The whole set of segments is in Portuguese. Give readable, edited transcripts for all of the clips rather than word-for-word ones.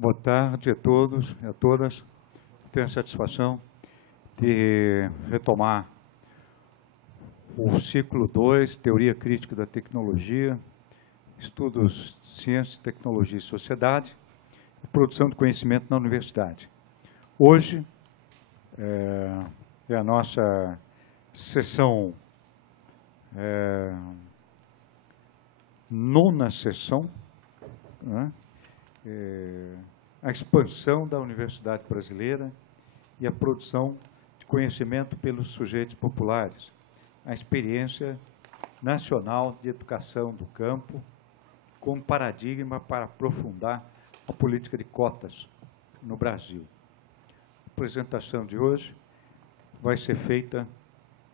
Boa tarde a todos e a todas. Tenho a satisfação de retomar o ciclo 2, Teoria Crítica da Tecnologia, Estudos Ciência, Tecnologia e Sociedade, e Produção de Conhecimento na Universidade. Hoje é a nossa sessão, nona sessão, né? A expansão da Universidade Brasileira e a produção de conhecimento pelos sujeitos populares, a experiência nacional de educação do campo como paradigma para aprofundar a política de cotas no Brasil. A apresentação de hoje vai ser feita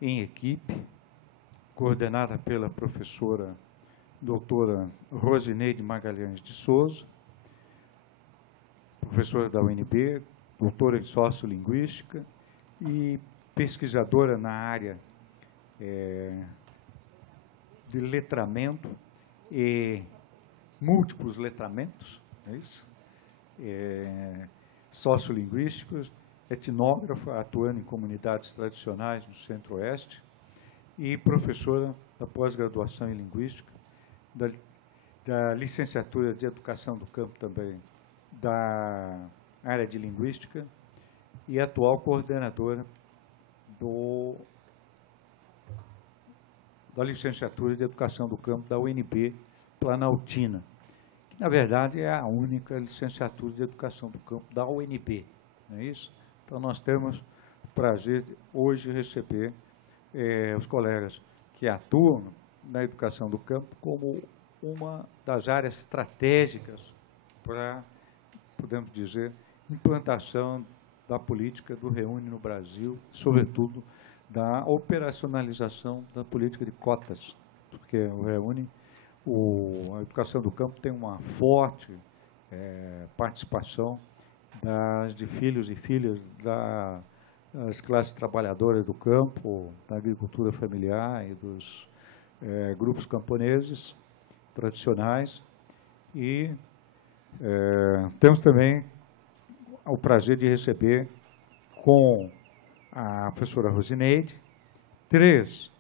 em equipe, coordenada pela professora doutora Rosineide Magalhães de Souza, professora da UNB, doutora em Sociolinguística e pesquisadora na área de letramento e múltiplos letramentos, é isso? Sociolinguísticos, etnógrafa, atuando em comunidades tradicionais no Centro-Oeste e professora da pós-graduação em Linguística, da licenciatura de Educação do Campo também, da área de Linguística e atual coordenadora da licenciatura de Educação do Campo da UNB Planaltina, que, na verdade, é a única licenciatura de Educação do Campo da UNB, não é isso? Então, nós temos o prazer de hoje receber os colegas que atuam na educação do campo como uma das áreas estratégicas para, podemos dizer, implantação da política do REUNE no Brasil, sobretudo da operacionalização da política de cotas, porque o REUNE, a educação do campo tem uma forte participação de filhos e filhas das classes trabalhadoras do campo, da agricultura familiar e dos grupos camponeses tradicionais. E temos também o prazer de receber com a professora Rosineide 3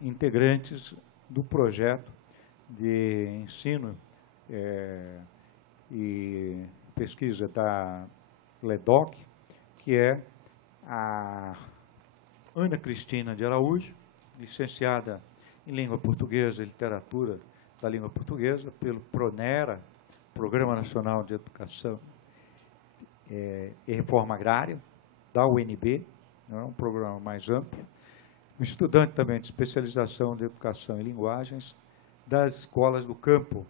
integrantes do projeto de ensino e pesquisa da LEDOC, que é a Ana Cristina de Araújo, licenciada em Língua Portuguesa e Literatura da Língua Portuguesa pelo PRONERA, Programa Nacional de Educação e Reforma Agrária, da UNB, um programa mais amplo. Estudante também de especialização de Educação e Linguagens das escolas do campo.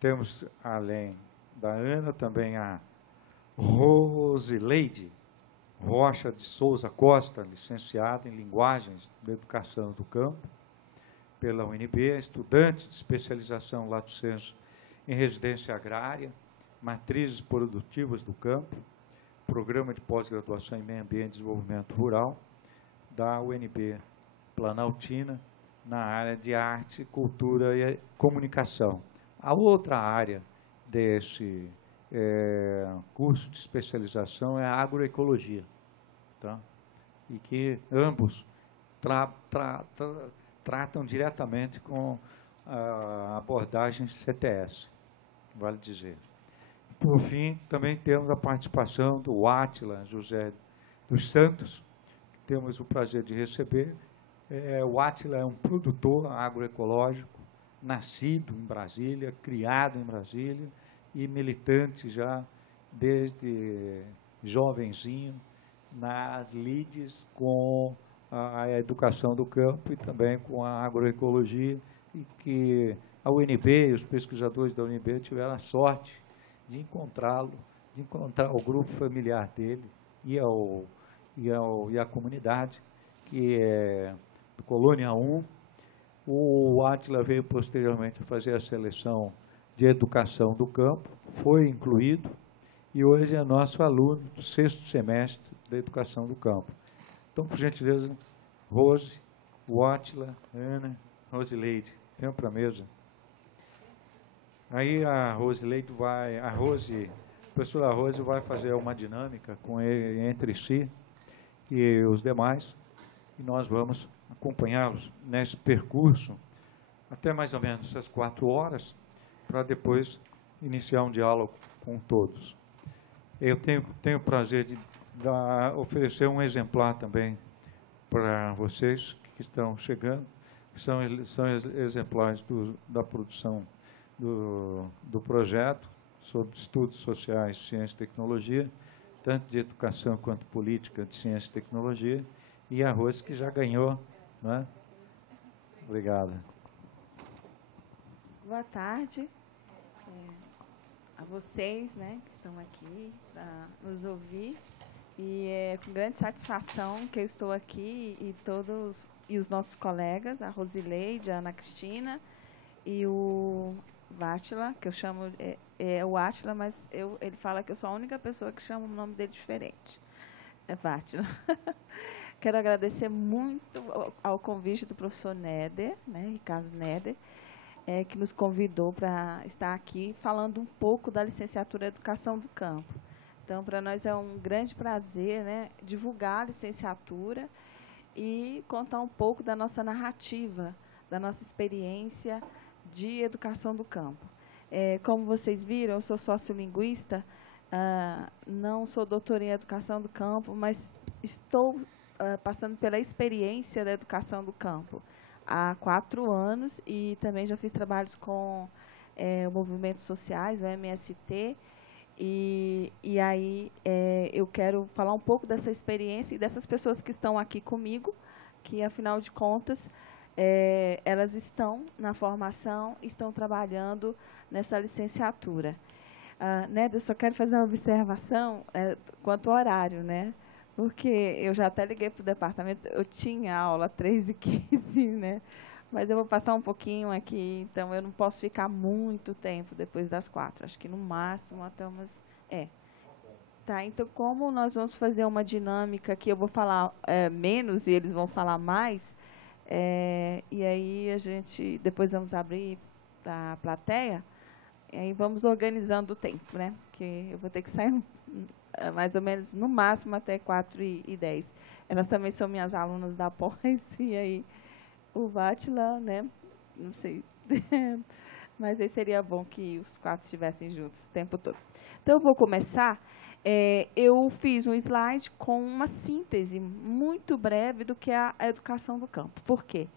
Temos, além da Ana, também a Rosileide Rocha de Souza Costa, licenciada em Linguagens da Educação do Campo, pela UNB, estudante de especialização lato sensu em residência agrária, matrizes produtivas do campo, programa de pós-graduação em meio ambiente e desenvolvimento rural, da UNB Planaltina, na área de arte, cultura e comunicação. A outra área desse curso de especialização é a agroecologia, tá? E que ambos tratam diretamente com a abordagem CTS, vale dizer. Por fim, também temos a participação do Átila José dos Santos, que temos o prazer de receber. O Átila é um produtor agroecológico, nascido em Brasília, criado em Brasília e militante já desde jovenzinho nas lides com a educação do campo e também com a agroecologia, e que a UNB e os pesquisadores da UNB tiveram a sorte de encontrá-lo, de encontrar o grupo familiar dele e a comunidade, que é do Colônia 1. O Átila veio posteriormente fazer a seleção de educação do campo, foi incluído e hoje é nosso aluno do 6º semestre da educação do campo. Então, por gentileza, Rose, o Átila, Ana, Rosileide, venham para a mesa. Aí a Rosileide vai, a professora Rose vai fazer uma dinâmica com ele, entre si e os demais, e nós vamos acompanhá-los nesse percurso até mais ou menos essas 4 horas, para depois iniciar um diálogo com todos. Eu tenho o prazer de oferecer um exemplar também para vocês que estão chegando, que são exemplares da produção do projeto sobre estudos sociais, ciência e tecnologia, tanto de educação quanto política de ciência e tecnologia, e a Rose, que já ganhou, né? Obrigado. Boa tarde a vocês, né, que estão aqui para nos ouvir. E é com grande satisfação que eu estou aqui e os nossos colegas, a Rosileide, a Ana Cristina e o Vátila, que eu chamo o Átila, mas ele fala que eu sou a única pessoa que chama o nome dele diferente. É Vátila. Quero agradecer muito ao convite do professor Néder, né, Ricardo Néder, que nos convidou para estar aqui falando um pouco da licenciatura em Educação do Campo. Então, para nós é um grande prazer, né, divulgar a licenciatura e contar um pouco da nossa narrativa, da nossa experiência de educação do campo. Como vocês viram, eu sou sociolinguista, não sou doutora em educação do campo, mas estou passando pela experiência da educação do campo há 4 anos e também já fiz trabalhos com movimentos sociais, o MST, e aí eu quero falar um pouco dessa experiência e dessas pessoas que estão aqui comigo, que, afinal de contas, elas estão na formação, estão trabalhando nessa licenciatura. Né, eu só quero fazer uma observação quanto ao horário, né? Porque eu já até liguei para o departamento, eu tinha aula 3h15, né? Mas eu vou passar um pouquinho aqui, então eu não posso ficar muito tempo depois das 4. Acho que no máximo até umas... Tá, então como nós vamos fazer uma dinâmica que eu vou falar menos e eles vão falar mais, e aí a gente depois vamos abrir para a plateia, e aí vamos organizando o tempo, né? Porque eu vou ter que sair mais ou menos, no máximo, até 4h10. Elas também são minhas alunas da pós, e aí o Vátila, né? Não sei. Mas aí seria bom que os 4 estivessem juntos o tempo todo. Então, eu vou começar. Eu fiz um slide com uma síntese muito breve do que é a educação do campo. Por quê?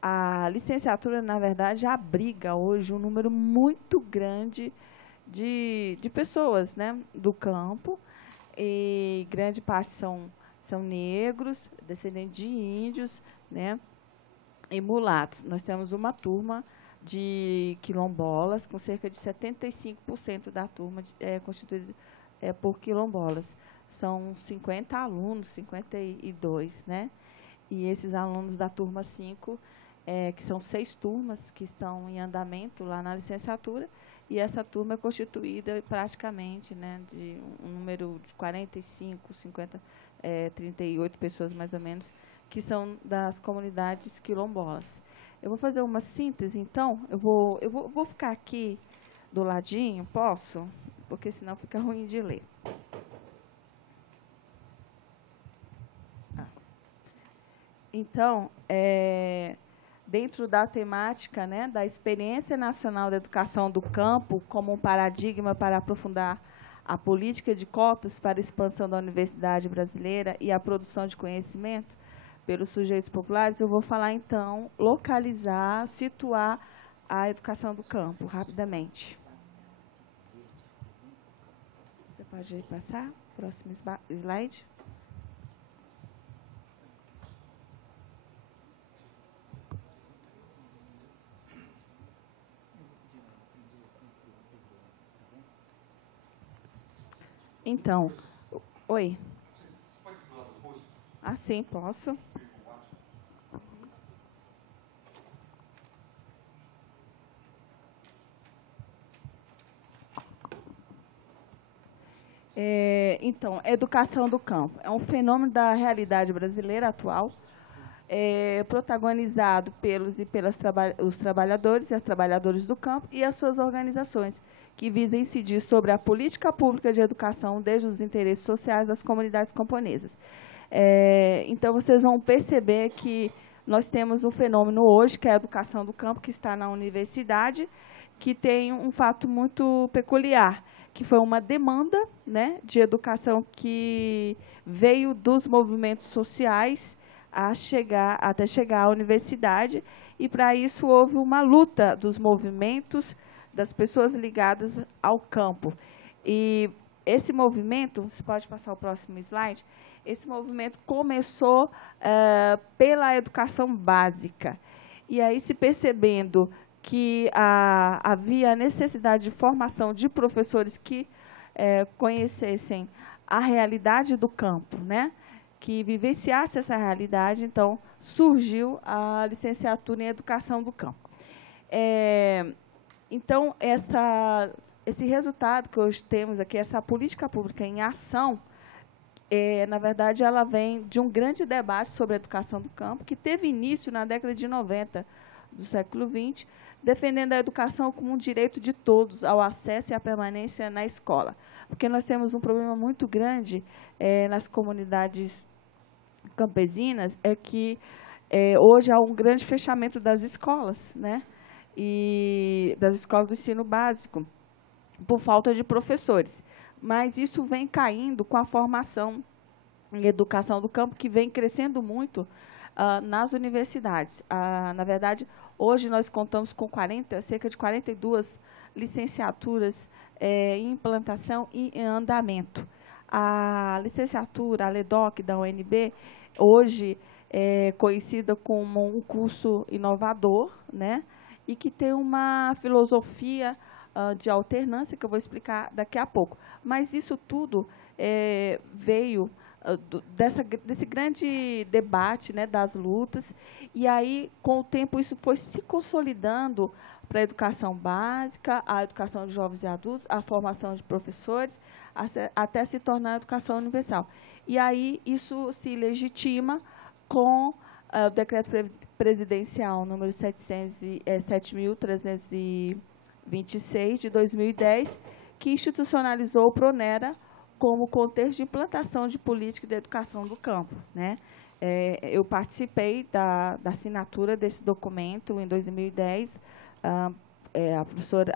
A licenciatura, na verdade, abriga hoje um número muito grande de pessoas, né, do campo, e grande parte são negros, descendentes de índios, né, e mulatos. Nós temos uma turma de quilombolas, com cerca de 75% da turma constituída por quilombolas. São 50 alunos, 52, né? E esses alunos da turma 5, que são 6 turmas que estão em andamento lá na licenciatura, e essa turma é constituída praticamente, né, de um número de 45, 50, 38 pessoas mais ou menos, que são das comunidades quilombolas. Eu vou fazer uma síntese, então, eu vou ficar aqui do ladinho, posso? Porque senão fica ruim de ler. Então, dentro da temática, né, da Experiência Nacional da Educação do Campo como um paradigma para aprofundar a política de cotas para a expansão da universidade brasileira e a produção de conhecimento pelos sujeitos populares, eu vou falar, então, localizar, situar a educação do campo, rapidamente. Você pode passar? Próximo slide. Então, oi. Você pode ir do lado do rosto? Ah, sim, posso. Então, educação do campo é um fenômeno da realidade brasileira atual protagonizado pelos e pelas os trabalhadores e as trabalhadoras do campo e as suas organizações, que visa incidir sobre a política pública de educação desde os interesses sociais das comunidades camponesas. Então, vocês vão perceber que nós temos um fenômeno hoje, que é a educação do campo, que está na universidade, que tem um fato muito peculiar, que foi uma demanda, né, de educação que veio dos movimentos sociais até chegar à universidade, e para isso houve uma luta dos movimentos, das pessoas ligadas ao campo. E esse movimento, você pode passar o próximo slide, esse movimento começou pela educação básica. E aí, se percebendo que havia a necessidade de formação de professores que conhecessem a realidade do campo, né? Que vivenciasse essa realidade, então surgiu a licenciatura em Educação do Campo. Então, esse resultado que hoje temos aqui, essa política pública em ação, na verdade, ela vem de um grande debate sobre a educação do campo, que teve início na década de 90 do século XX, defendendo a educação como um direito de todos ao acesso e à permanência na escola. Porque nós temos um problema muito grande nas comunidades campesinas, é que hoje há um grande fechamento das escolas, né? E das escolas do ensino básico, por falta de professores. Mas isso vem caindo com a formação em educação do campo, que vem crescendo muito nas universidades. Na verdade, hoje nós contamos com cerca de 42 licenciaturas em implantação e em andamento. A licenciatura, a LEDOC da UNB, hoje é conhecida como um curso inovador, né? E que tem uma filosofia de alternância, que eu vou explicar daqui a pouco. Mas isso tudo veio desse grande debate, né, das lutas, e aí, com o tempo, isso foi se consolidando para a educação básica, a educação de jovens e adultos, a formação de professores, até se tornar a educação universal. E aí, isso se legitima com o decreto presidencial número 7.326, de 2010, que institucionalizou o PRONERA como contexto de implantação de política de educação do campo, né? Eu participei da assinatura desse documento em 2010,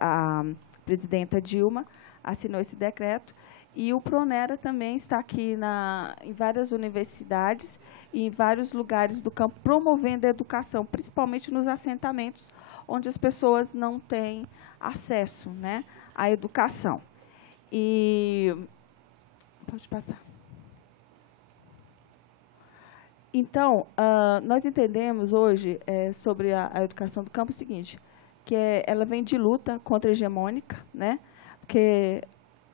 a presidenta Dilma assinou esse decreto, e o PRONERA também está aqui em várias universidades e em vários lugares do campo, promovendo a educação, principalmente nos assentamentos, onde as pessoas não têm acesso, né, à educação. E pode passar. Então, nós entendemos hoje sobre a educação do campo o seguinte, que ela vem de luta contra-hegemônica, né? Porque,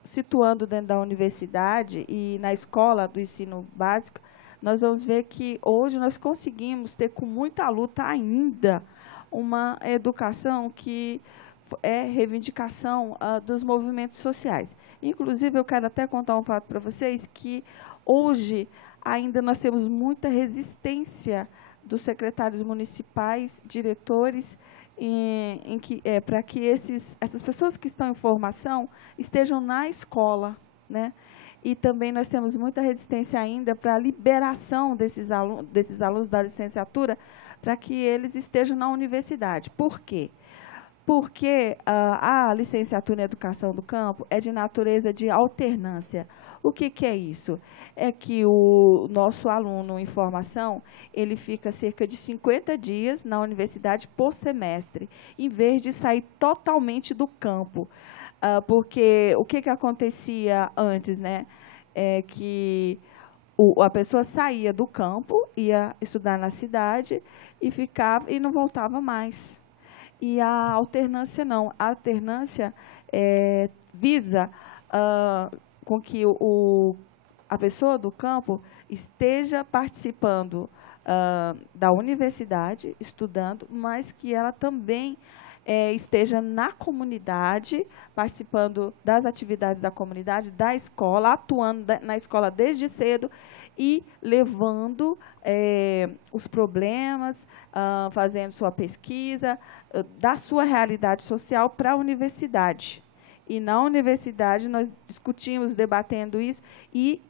situando dentro da universidade e na escola do ensino básico, nós vamos ver que hoje nós conseguimos ter, com muita luta ainda, uma educação que é reivindicação dos movimentos sociais. Inclusive, eu quero até contar um fato para vocês, que hoje ainda nós temos muita resistência dos secretários municipais, diretores, para que essas pessoas que estão em formação estejam na escola, né? E também nós temos muita resistência ainda para a liberação desses alunos da licenciatura, para que eles estejam na universidade. Por quê? Porque a licenciatura em Educação do Campo é de natureza de alternância. O que é isso? É que o nosso aluno em formação, ele fica cerca de 50 dias na universidade por semestre, em vez de sair totalmente do campo. Porque o que acontecia antes, né? É que a pessoa saía do campo, ia estudar na cidade e ficava e não voltava mais. E a alternância não. A alternância visa com que a pessoa do campo esteja participando da universidade, estudando, mas que ela também esteja na comunidade, participando das atividades da comunidade, da escola, atuando na escola desde cedo, e levando os problemas, fazendo sua pesquisa da sua realidade social para a universidade. E na universidade nós discutimos, debatendo isso, e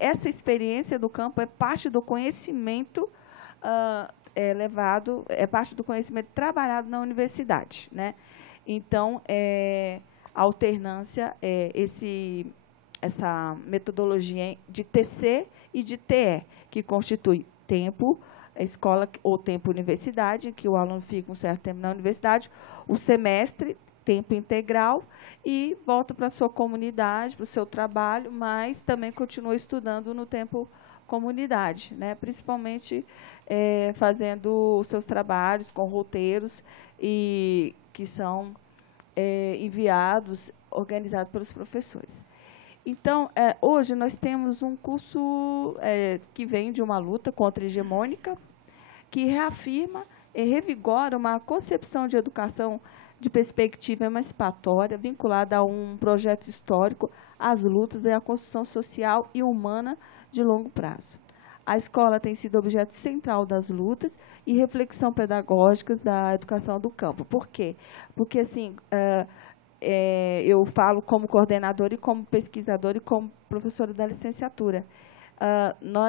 essa experiência do campo é parte do conhecimento levado, é parte do conhecimento trabalhado na universidade, né? Então, a alternância essa metodologia de TC e de TE, que constitui tempo escola ou tempo universidade, que o aluno fica um certo tempo na universidade, o semestre, tempo integral, e volta para a sua comunidade, para o seu trabalho, mas também continua estudando no tempo comunidade, né? Principalmente fazendo os seus trabalhos com roteiros e que são enviados, organizados pelos professores. Então, hoje nós temos um curso que vem de uma luta contra-hegemônica, que reafirma e revigora uma concepção de educação de perspectiva emancipatória, vinculada a um projeto histórico, às lutas e à construção social e humana de longo prazo. A escola tem sido objeto central das lutas e reflexão pedagógicas da educação do campo. Por quê? Porque, assim, eu falo como coordenadora e como pesquisadora e como professora da licenciatura. No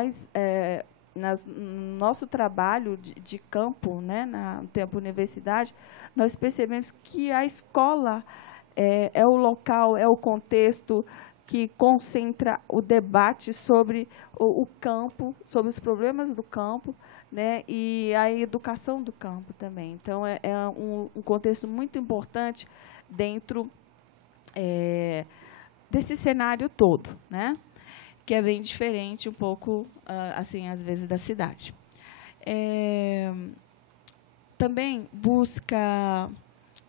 nosso trabalho de campo, né, no tempo universidade, nós percebemos que a escola é o local, é o contexto que concentra o debate sobre o campo, sobre os problemas do campo, né, e a educação do campo também. Então, é um contexto muito importante dentro desse cenário todo, né, que é bem diferente um pouco, assim, às vezes, da cidade. Também busca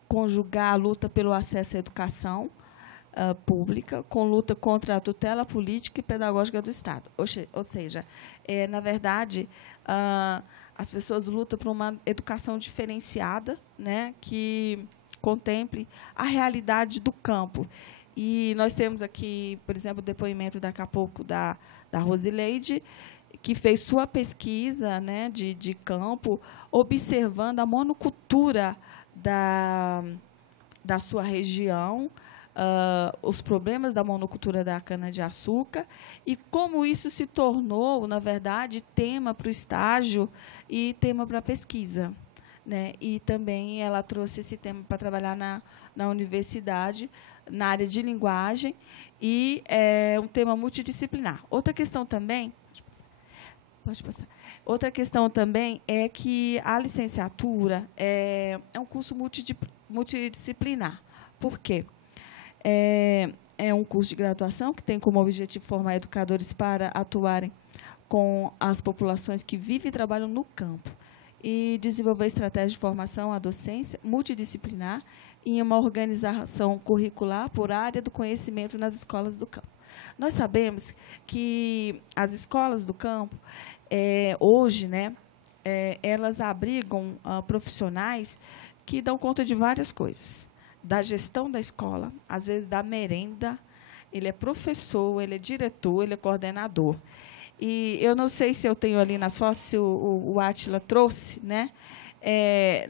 conjugar a luta pelo acesso à educação pública com luta contra a tutela política e pedagógica do Estado. Ou seja, na verdade, as pessoas lutam por uma educação diferenciada, né, que contemple a realidade do campo. E nós temos aqui, por exemplo, o depoimento daqui a pouco da Rosileide, que fez sua pesquisa, né, de campo, observando a monocultura da sua região, os problemas da monocultura da cana-de-açúcar e como isso se tornou, na verdade, tema para o estágio e tema para a pesquisa, né? E também ela trouxe esse tema para trabalhar na universidade, na área de linguagem, e é um tema multidisciplinar. Outra questão também, pode passar. Outra questão também é que a licenciatura é um curso multidisciplinar. Por quê? É um curso de graduação que tem como objetivo formar educadores para atuarem com as populações que vivem e trabalham no campo e desenvolver estratégias de formação à docência multidisciplinar em uma organização curricular por área do conhecimento nas escolas do campo. Nós sabemos que as escolas do campo, hoje, né, elas abrigam profissionais que dão conta de várias coisas. Da gestão da escola, às vezes da merenda, ele é professor, ele é diretor, ele é coordenador. E eu não sei se eu tenho ali na foto, se o Átila trouxe, né?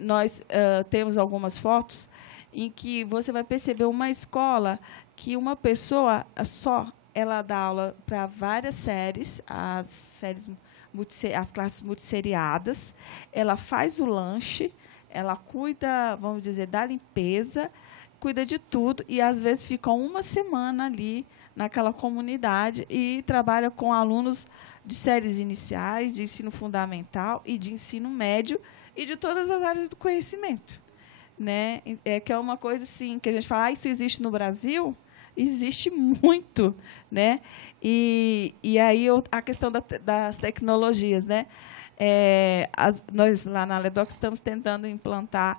Nós temos algumas fotos em que você vai perceber uma escola que uma pessoa só, ela dá aula para várias séries, as classes multisseriadas, ela faz o lanche, ela cuida, vamos dizer, da limpeza, cuida de tudo e, às vezes, fica uma semana ali naquela comunidade e trabalha com alunos de séries iniciais, de ensino fundamental e de ensino médio e de todas as áreas do conhecimento, né? Que é uma coisa assim, que a gente fala, isso existe no Brasil? Existe muito, né? E aí a questão das tecnologias, né? Nós, lá na LEDOC, estamos tentando implantar,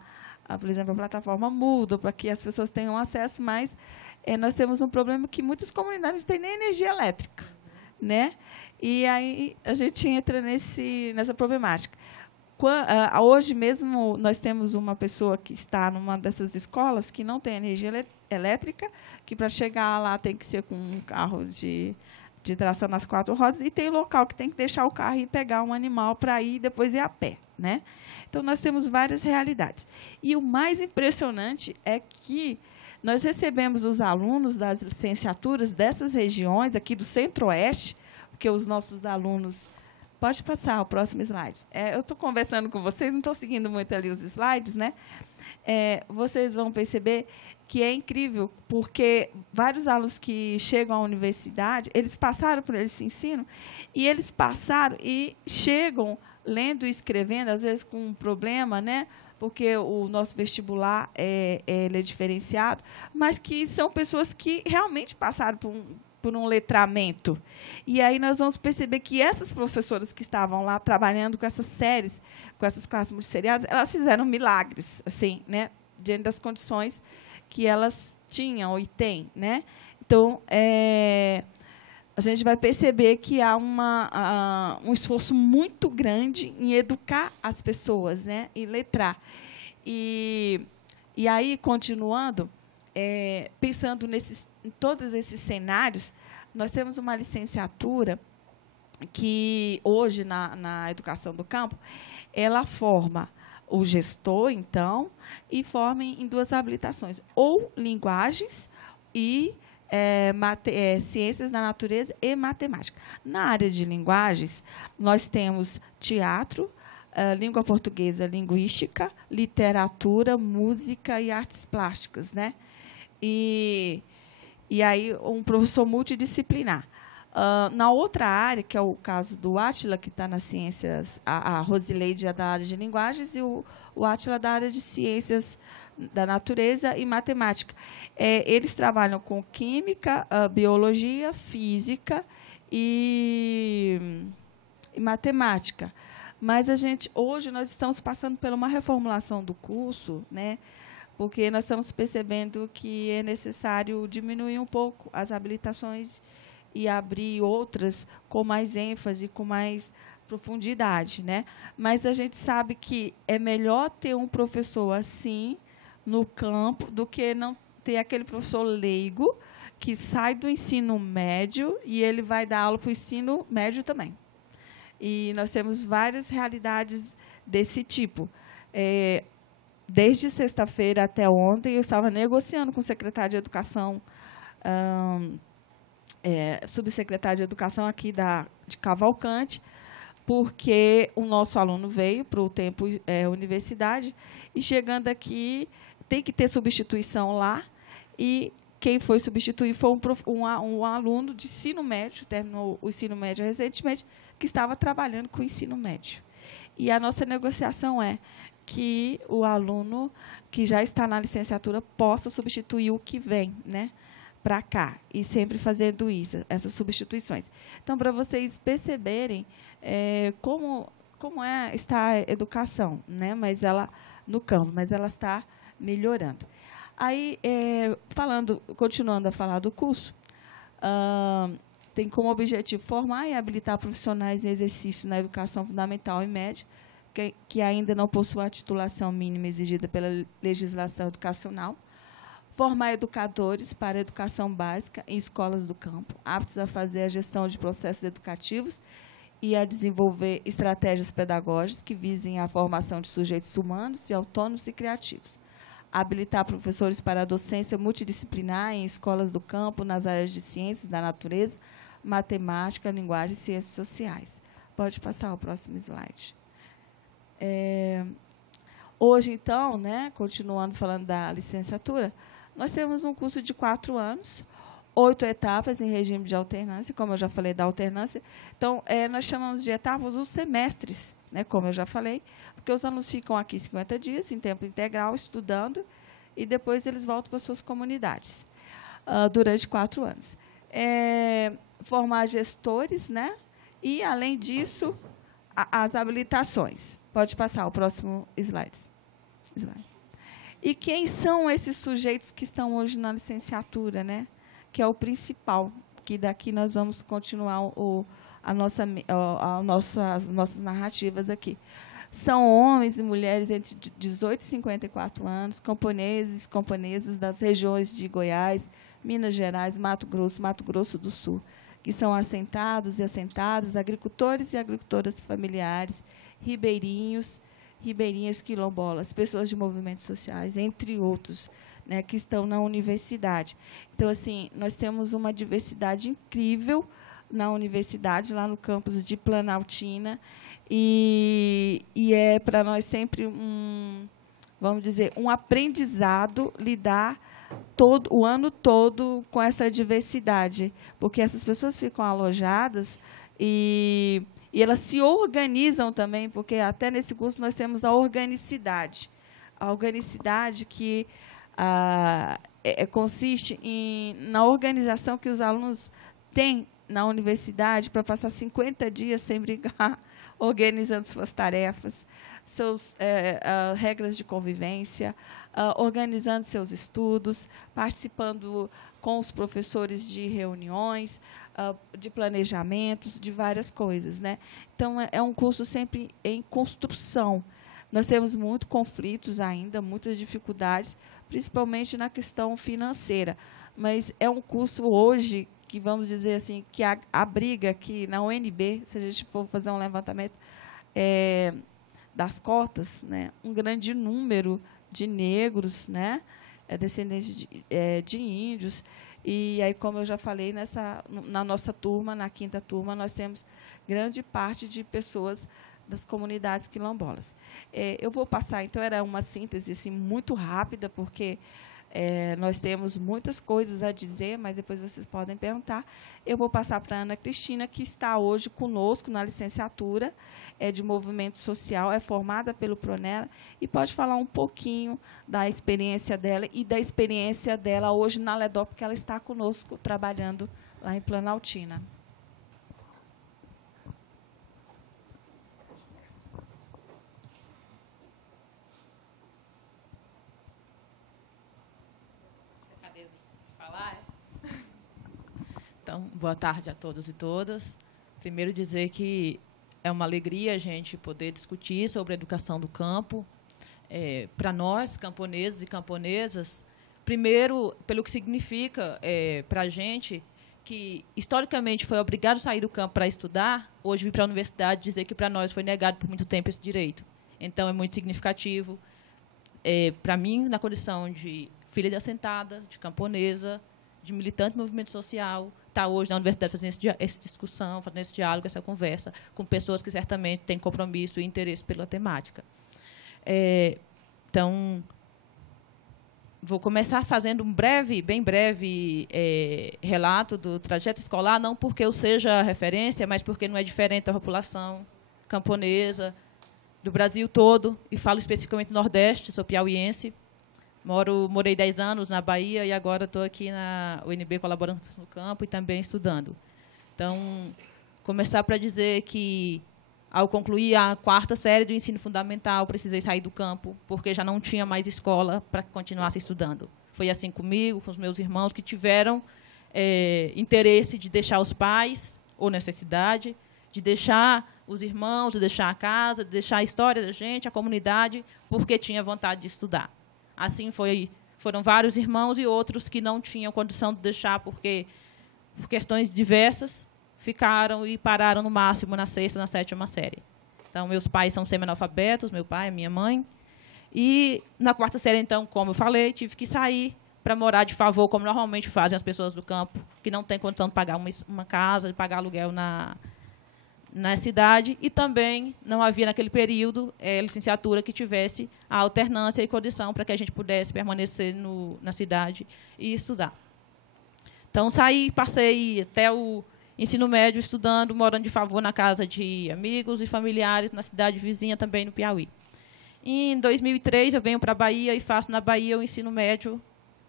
por exemplo, a plataforma Moodle, para que as pessoas tenham acesso, mas nós temos um problema que muitas comunidades não têm nem energia elétrica, né? E aí a gente entra nessa problemática. Hoje mesmo, nós temos uma pessoa que está numa dessas escolas que não tem energia elétrica, que, para chegar lá, tem que ser com um carro de tração nas 4 rodas, e tem local que tem que deixar o carro e pegar um animal para ir e depois ir a pé, né? Então, nós temos várias realidades. E o mais impressionante é que nós recebemos os alunos das licenciaturas dessas regiões, aqui do Centro-Oeste, porque os nossos alunos... Pode passar o próximo slide. Eu estou conversando com vocês, não estou seguindo muito ali os slides, né? Vocês vão perceber que é incrível, porque vários alunos que chegam à universidade, eles passaram por esse ensino, e eles passaram e chegam lendo e escrevendo, às vezes com um problema, né? Porque o nosso vestibular ele é diferenciado, mas que são pessoas que realmente passaram por um letramento. E aí nós vamos perceber que essas professoras que estavam lá trabalhando com essas séries, com essas classes multisseriadas, elas fizeram milagres, assim, né? Diante das condições que elas tinham e têm, né? Então, a gente vai perceber que há um esforço muito grande em educar as pessoas, né? E letrar. E aí, continuando, pensando em todos esses cenários, nós temos uma licenciatura que, hoje, na educação do campo, ela forma o gestor, então, e forma em 2 habilitações, ou linguagens e ciências da natureza e matemática. Na área de linguagens, nós temos teatro, língua portuguesa, linguística, literatura, música e artes plásticas, né? E aí, um professor multidisciplinar. Na outra área, que é o caso do Átila, que está nas ciências, a Rosileide é da área de linguagens e o Átila da área de ciências da natureza e matemática. Eles trabalham com química, biologia, física e matemática. Mas hoje nós estamos passando por uma reformulação do curso, né? Porque nós estamos percebendo que é necessário diminuir um pouco as habilitações e abrir outras com mais ênfase, com mais profundidade, né? Mas a gente sabe que é melhor ter um professor assim no campo do que não ter aquele professor leigo que sai do ensino médio e ele vai dar aula para o ensino médio também. E nós temos várias realidades desse tipo. Desde sexta-feira até ontem, eu estava negociando com o secretário de Educação, subsecretário de Educação aqui de Cavalcante, porque o nosso aluno veio para o tempo universidade, e chegando aqui, tem que ter substituição lá, e quem foi substituir foi um aluno de ensino médio, terminou o ensino médio recentemente, que estava trabalhando com o ensino médio. E a nossa negociação é que o aluno que já está na licenciatura possa substituir o que vem, né, para cá, e sempre fazendo isso, essas substituições. Então, para vocês perceberem como está a educação, né, mas ela no campo, mas ela está melhorando. Aí, continuando a falar do curso, tem como objetivo formar e habilitar profissionais em exercício na educação fundamental e média, que ainda não possuem a titulação mínima exigida pela legislação educacional, formar educadores para a educação básica em escolas do campo, aptos a fazer a gestão de processos educativos e a desenvolver estratégias pedagógicas que visem a formação de sujeitos humanos e autônomos e criativos. Habilitar professores para a docência multidisciplinar em escolas do campo, nas áreas de ciências da natureza, matemática, linguagem e ciências sociais. Pode passar o próximo slide. Hoje, então, né, continuando falando da licenciatura, nós temos um curso de 4 anos, 8 etapas em regime de alternância, como eu já falei da alternância. Então, nós chamamos de etapas os semestres, né, como eu já falei, porque os alunos ficam aqui 50 dias, em tempo integral, estudando, e depois eles voltam para suas comunidades, durante 4 anos. Formar gestores, né, e, além disso, as habilitações. Pode passar o próximo slide. E quem são esses sujeitos que estão hoje na licenciatura, né? Que é o principal, que daqui nós vamos continuar as nossas narrativas aqui. São homens e mulheres entre 18 e 54 anos, camponeses e camponesas das regiões de Goiás, Minas Gerais, Mato Grosso do Sul, que são assentados e assentadas, agricultores e agricultoras familiares, ribeirinhos, ribeirinhas quilombolas, pessoas de movimentos sociais, entre outros, né, que estão na universidade. Então, assim, nós temos uma diversidade incrível na universidade, lá no campus de Planaltina, e é para nós sempre vamos dizer, um aprendizado lidar o ano todo com essa diversidade, porque essas pessoas ficam alojadas e elas se organizam também, porque até nesse curso nós temos a organicidade. A organicidade que consiste na organização que os alunos têm na universidade para passar 50 dias sem brigar, organizando suas tarefas, suas regras de convivência, organizando seus estudos, participando com os professores de reuniões, de planejamentos, de várias coisas, né? Então, é um curso sempre em construção. Nós temos muitos conflitos ainda, muitas dificuldades, principalmente na questão financeira. Mas é um curso hoje que, vamos dizer assim, que abriga aqui na UNB, se a gente for fazer um levantamento das cotas, né, um grande número de negros, né, descendentes de índios. E aí, como eu já falei, na nossa turma, na 5ª turma, nós temos grande parte de pessoas das comunidades quilombolas. Eu vou passar, então, era uma síntese assim, muito rápida, porque nós temos muitas coisas a dizer, mas depois vocês podem perguntar. Eu vou passar para a Ana Cristina, que está hoje conosco na licenciatura de movimento social, é formada pelo Pronera, e pode falar um pouquinho da experiência dela e da experiência dela hoje na LEDOP, porque ela está conosco trabalhando lá em Planaltina. Então, boa tarde a todos e todas. Primeiro, dizer que é uma alegria a gente poder discutir sobre a educação do campo. Para nós, camponeses e camponesas, primeiro, pelo que significa para a gente, que historicamente foi obrigado a sair do campo para estudar, hoje vir para a universidade dizer que para nós foi negado por muito tempo esse direito. Então, é muito significativo. Para mim, na condição de filha de assentada, de camponesa, de militante do movimento social, está hoje na universidade fazendo essa discussão, fazendo esse diálogo, essa conversa, com pessoas que certamente têm compromisso e interesse pela temática. Então, vou começar fazendo um bem breve relato do trajeto escolar, não porque eu seja referência, mas porque não é diferente da população camponesa do Brasil todo, e falo especificamente do Nordeste, sou piauiense. Morei 10 anos na Bahia e agora estou aqui na UNB colaborando no campo e também estudando. Então, começar para dizer que, ao concluir a 4ª série do ensino fundamental, precisei sair do campo, porque já não tinha mais escola para continuar estudando. Foi assim comigo, com os meus irmãos, que tiveram interesse de deixar os pais, ou necessidade, de deixar os irmãos, de deixar a casa, de deixar a história da gente, a comunidade, porque tinha vontade de estudar. Assim foram vários irmãos e outros que não tinham condição de deixar, porque, por questões diversas, ficaram e pararam no máximo na 6ª, na 7ª série. Então, meus pais são semi-analfabetos, meu pai, minha mãe. E, na 4ª série, então, como eu falei, tive que sair para morar de favor, como normalmente fazem as pessoas do campo, que não têm condição de pagar uma casa, de pagar aluguel na cidade, e também não havia, naquele período, licenciatura que tivesse a alternância e condição para que a gente pudesse permanecer na cidade e estudar. Então, passei até o ensino médio estudando, morando de favor na casa de amigos e familiares, na cidade vizinha, também no Piauí. Em 2003, eu venho para a Bahia e faço na Bahia o ensino médio,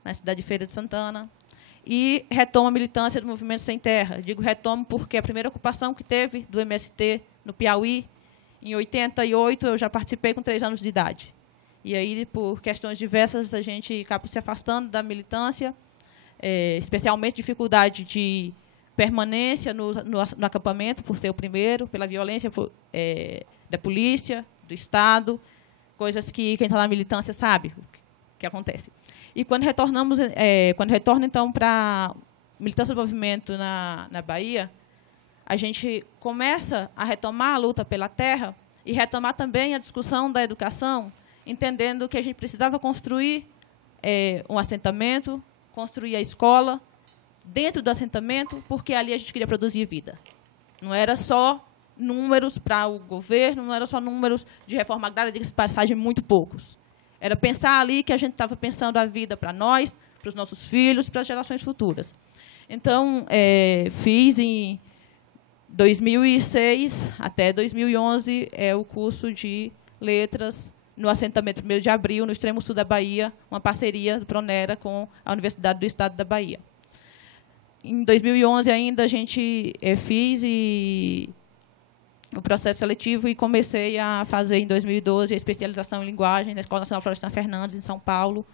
na cidade de Feira de Santana, e retomo a militância do Movimento Sem Terra. Digo retomo porque a primeira ocupação que teve do MST no Piauí, em 88, eu já participei com 3 anos de idade. E aí, por questões diversas, a gente acaba se afastando da militância, especialmente dificuldade de permanência no acampamento, por ser o primeiro, pela violência da polícia, do Estado, coisas que quem está na militância sabe o que acontece. E quando retorno, então, para militância do movimento na Bahia, a gente começa a retomar a luta pela terra e retomar também a discussão da educação, entendendo que a gente precisava construir um assentamento, construir a escola dentro do assentamento, porque ali a gente queria produzir vida. Não era só números para o governo, não era só números de reforma agrária, de passagem muito poucos. Era pensar ali que a gente estava pensando a vida para nós, para os nossos filhos, para as gerações futuras. Então, fiz em 2006 até 2011 o curso de letras no assentamento 1º de Abril, no extremo sul da Bahia, uma parceria do Pronera com a Universidade do Estado da Bahia. Em 2011 ainda a gente fiz o processo seletivo e comecei a fazer em 2012 a especialização em linguagem na Escola Nacional Florestan Fernandes, em São Paulo,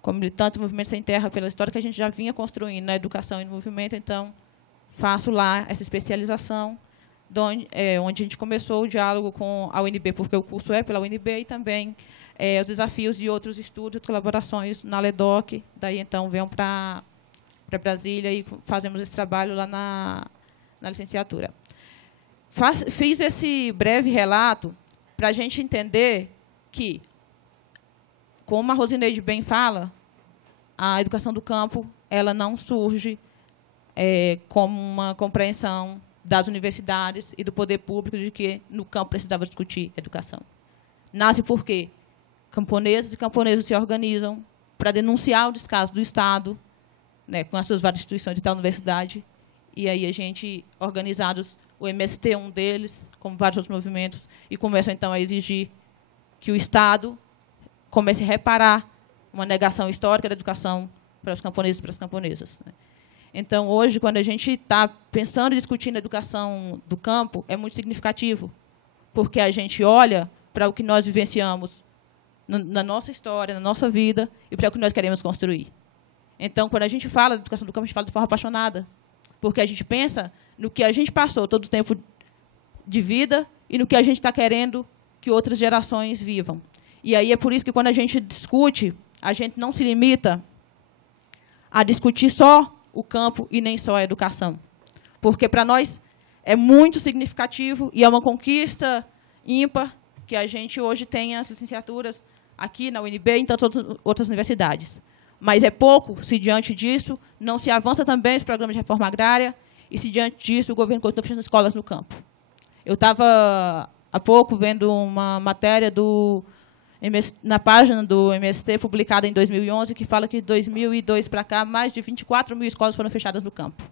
como militante do Movimento Sem Terra, pela história que a gente já vinha construindo na educação e no movimento. Então, faço lá essa especialização, onde a gente começou o diálogo com a UNB, porque o curso é pela UNB, e também os desafios de outros estudos, colaborações na LEDOC. Daí, então, venham para Brasília e fazemos esse trabalho lá na licenciatura. Fiz esse breve relato para a gente entender que, como a Rosineide bem fala, a educação do campo ela não surge como uma compreensão das universidades e do poder público de que no campo precisava discutir educação. Nasce porque camponeses e camponesas se organizam para denunciar o descaso do Estado, né, com as suas várias instituições de tal universidade, e aí a gente, organizados, o MST é um deles, como vários outros movimentos, e começam, então, a exigir que o Estado comece a reparar uma negação histórica da educação para os camponeses e para as camponesas, né. Então, hoje, quando a gente está pensando e discutindo a educação do campo, é muito significativo, porque a gente olha para o que nós vivenciamos na nossa história, na nossa vida, e para o que nós queremos construir. Então, quando a gente fala de educação do campo, a gente fala de forma apaixonada, porque a gente pensa no que a gente passou todo o tempo de vida e no que a gente está querendo que outras gerações vivam. E aí é por isso que, quando a gente discute, a gente não se limita a discutir só o campo e nem só a educação. Porque, para nós, é muito significativo e é uma conquista ímpar que a gente hoje tenha as licenciaturas aqui na UNB e em tantas outras universidades. Mas é pouco se, diante disso, não se avança também os programas de reforma agrária e, se, diante disso, o governo continua fechando escolas no campo. Eu estava, há pouco, vendo uma matéria na página do MST, publicada em 2011, que fala que, de 2002 para cá, mais de 24 mil escolas foram fechadas no campo.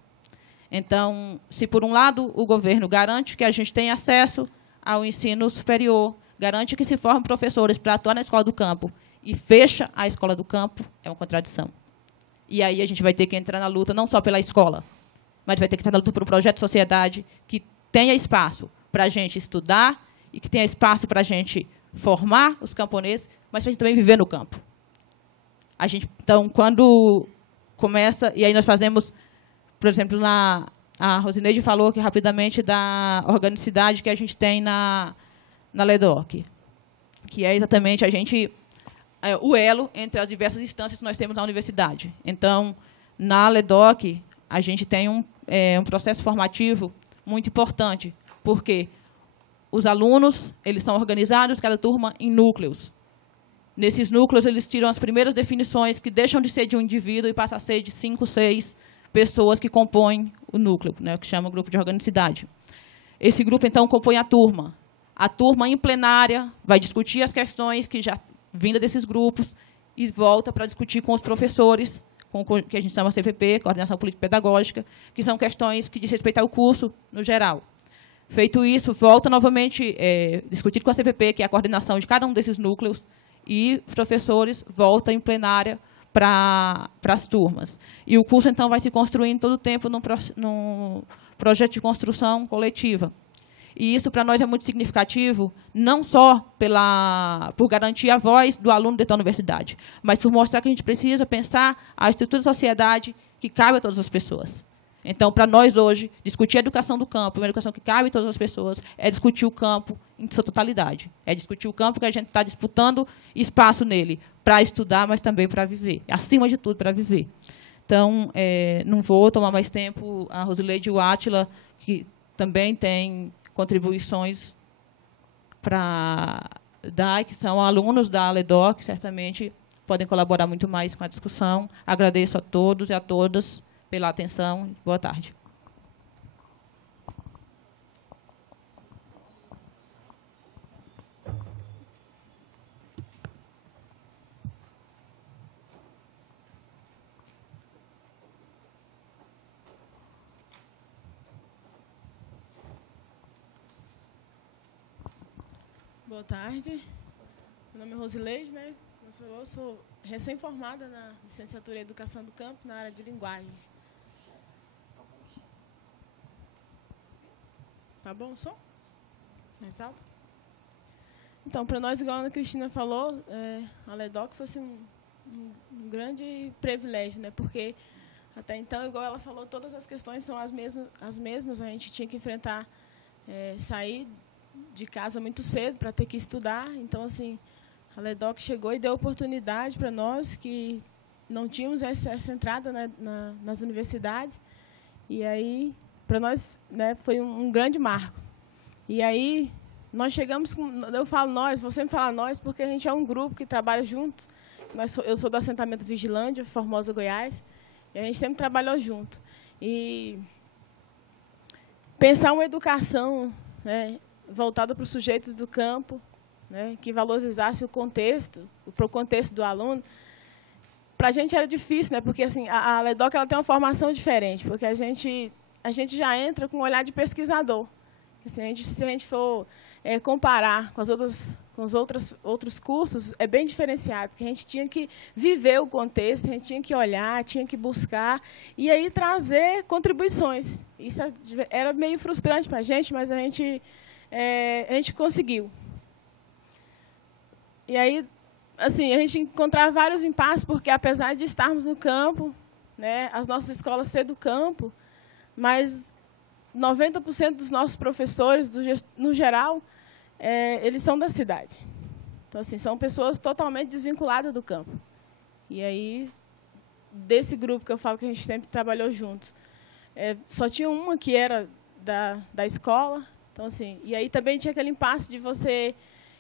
Então, se, por um lado, o governo garante que a gente tenha acesso ao ensino superior, garante que se formem professores para atuar na escola do campo, e fecha a escola do campo, é uma contradição. E aí a gente vai ter que entrar na luta não só pela escola, mas vai ter que entrar na luta por um projeto de sociedade que tenha espaço para a gente estudar e que tenha espaço para a gente formar os camponeses, mas para a gente também viver no campo. A gente, então, quando começa... E aí nós fazemos, por exemplo, a Rosineide falou que rapidamente da organicidade que a gente tem na LEDOC, que é exatamente a gente... o elo entre as diversas instâncias que nós temos na universidade. Então, na LEDOC, a gente tem um processo formativo muito importante, porque os alunos eles são organizados, cada turma, em núcleos. Nesses núcleos, eles tiram as primeiras definições, que deixam de ser de um indivíduo e passam a ser de 5, 6 pessoas que compõem o núcleo, né, que chama grupo de organicidade. Esse grupo, então, compõe a turma. A turma, em plenária, vai discutir as questões que já vinda desses grupos e volta para discutir com os professores, com o que a gente chama CPP, Coordenação Político-Pedagógica, que são questões que diz respeito ao curso no geral. Feito isso, volta novamente discutir com a CPP, que é a coordenação de cada um desses núcleos, e os professores voltam em plenária para as turmas. E o curso, então, vai se construindo todo o tempo num projeto de construção coletiva. E isso, para nós, é muito significativo, não só por garantir a voz do aluno dentro da universidade, mas por mostrar que a gente precisa pensar a estrutura da sociedade que cabe a todas as pessoas. Então, para nós, hoje, discutir a educação do campo, uma educação que cabe a todas as pessoas, é discutir o campo em sua totalidade. É discutir o campo que a gente está disputando espaço nele para estudar, mas também para viver. Acima de tudo, para viver. Então, não vou tomar mais tempo. A Rosileide e o Átila, que também têm contribuições para dar, que são alunos da ALEDOC, certamente podem colaborar muito mais com a discussão. Agradeço a todos e a todas pela atenção. Boa tarde. Boa tarde. Meu nome é Rosileide, né? Como você falou, eu sou recém-formada na licenciatura em Educação do Campo, na área de linguagens. Tá bom o som? Mais alto? Então, para nós, igual a Ana Cristina falou, a LEDOC fosse um grande privilégio, né? Porque até então, igual ela falou, todas as questões são as mesmas. A gente tinha que enfrentar, sair de casa muito cedo para ter que estudar. Então, assim, a LEDOC chegou e deu oportunidade para nós que não tínhamos essa entrada, né, nas universidades. E aí, para nós, né, foi um grande marco. E aí, nós chegamos com... Eu falo nós, vou sempre falar nós, porque a gente é um grupo que trabalha junto. Eu sou do assentamento Vigilândia, Formosa, Goiás, e a gente sempre trabalhou junto. E pensar uma educação, né, voltada para os sujeitos do campo, né, que valorizasse o contexto, para o contexto do aluno, para a gente era difícil, né, porque assim, a LEDOC ela tem uma formação diferente, porque a gente já entra com um olhar de pesquisador. Assim, se a gente for comparar com os outros cursos, é bem diferenciado, porque a gente tinha que viver o contexto, a gente tinha que olhar, tinha que buscar, e aí trazer contribuições. Isso era meio frustrante para a gente, mas a gente conseguiu. E aí, assim, a gente encontrava vários impasses, porque apesar de estarmos no campo, né, as nossas escolas ser do campo, mas 90% dos nossos professores, no geral, eles são da cidade. Então, assim, são pessoas totalmente desvinculadas do campo. E aí, desse grupo que eu falo que a gente sempre trabalhou junto, só tinha uma que era da escola. Então, assim, e aí também tinha aquele impasse de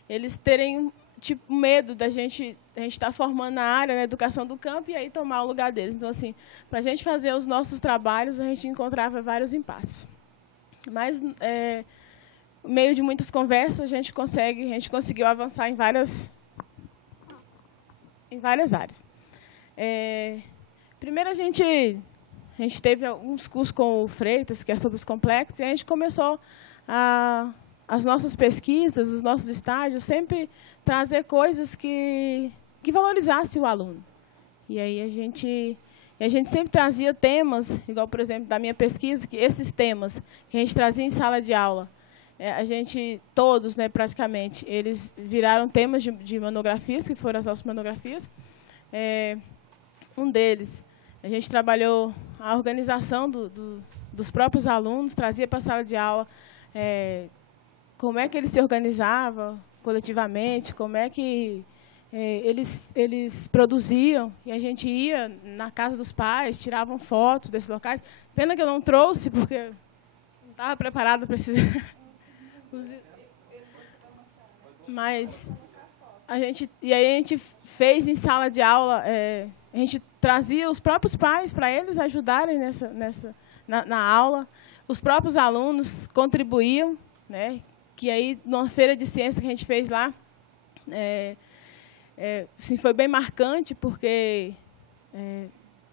eles terem tipo medo da gente estar formando na área, na educação do campo, e aí tomar o lugar deles. Então, assim, para a gente fazer os nossos trabalhos, a gente encontrava vários impasses. Mas, no meio de muitas conversas, a gente conseguiu avançar em várias áreas. Primeiro, a gente teve alguns cursos com o Freitas, que é sobre os complexos, e a gente começou as nossas pesquisas, os nossos estágios, sempre trazer coisas que valorizassem o aluno. E aí a gente sempre trazia temas, igual, por exemplo, da minha pesquisa, que esses temas que a gente trazia em sala de aula, todos, né, praticamente, eles viraram temas de monografias, que foram as nossas monografias. Um deles, a gente trabalhou a organização dos próprios alunos, trazia para a sala de aula como é que eles se organizavam coletivamente, como é que eles produziam, e a gente ia na casa dos pais, tiravam fotos desses locais. Pena que eu não trouxe, porque não estava preparada para esse... Mas a gente fez em sala de aula, a gente trazia os próprios pais para eles ajudarem na aula. Os próprios alunos contribuíam, né? Que aí, numa feira de ciência que a gente fez lá, assim, foi bem marcante, porque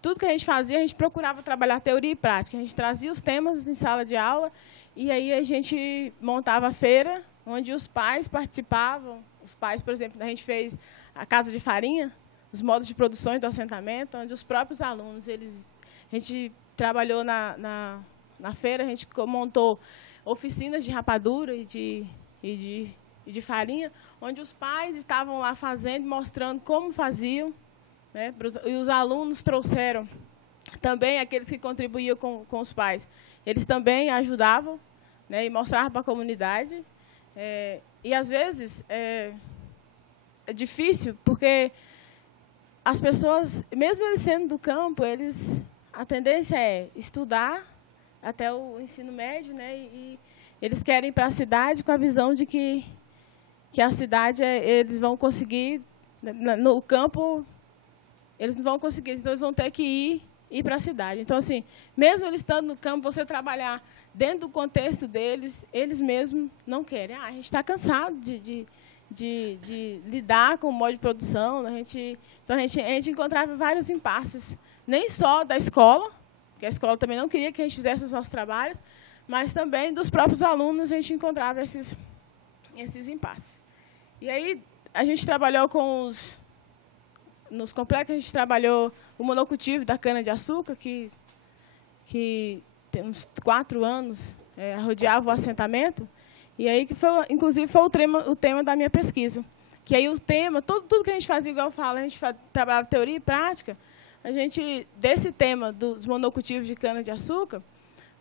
tudo que a gente fazia, a gente procurava trabalhar teoria e prática. A gente trazia os temas em sala de aula, e aí a gente montava a feira, onde os pais participavam. Os pais, por exemplo, a gente fez a casa de farinha, os modos de produção do assentamento, onde os próprios alunos, a gente trabalhou na feira, a gente montou oficinas de rapadura e de farinha, onde os pais estavam lá fazendo, mostrando como faziam, né? E os alunos trouxeram também, aqueles que contribuíam com os pais, eles também ajudavam, né? E mostravam para a comunidade. E, às vezes, é difícil, porque as pessoas, mesmo eles sendo do campo, a tendência é estudar até o ensino médio, né? E eles querem ir para a cidade com a visão de que a cidade, eles vão conseguir, no campo, eles não vão conseguir, então eles vão ter que ir para a cidade. Então, assim, mesmo eles estando no campo, você trabalhar dentro do contexto deles, eles mesmos não querem. A gente está cansado de lidar com o modo de produção. Então, a gente encontrava vários impasses, nem só da escola, porque a escola também não queria que a gente fizesse os nossos trabalhos, mas também dos próprios alunos a gente encontrava esses impasses. E aí, a gente trabalhou nos complexos, a gente trabalhou o monocultivo da cana-de-açúcar, que tem uns 4 anos, rodeava o assentamento, e aí que inclusive foi o tema da minha pesquisa. Que aí o tema, tudo que a gente fazia, igual eu falo, a gente trabalhava teoria e prática, desse tema dos monocultivos de cana-de-açúcar,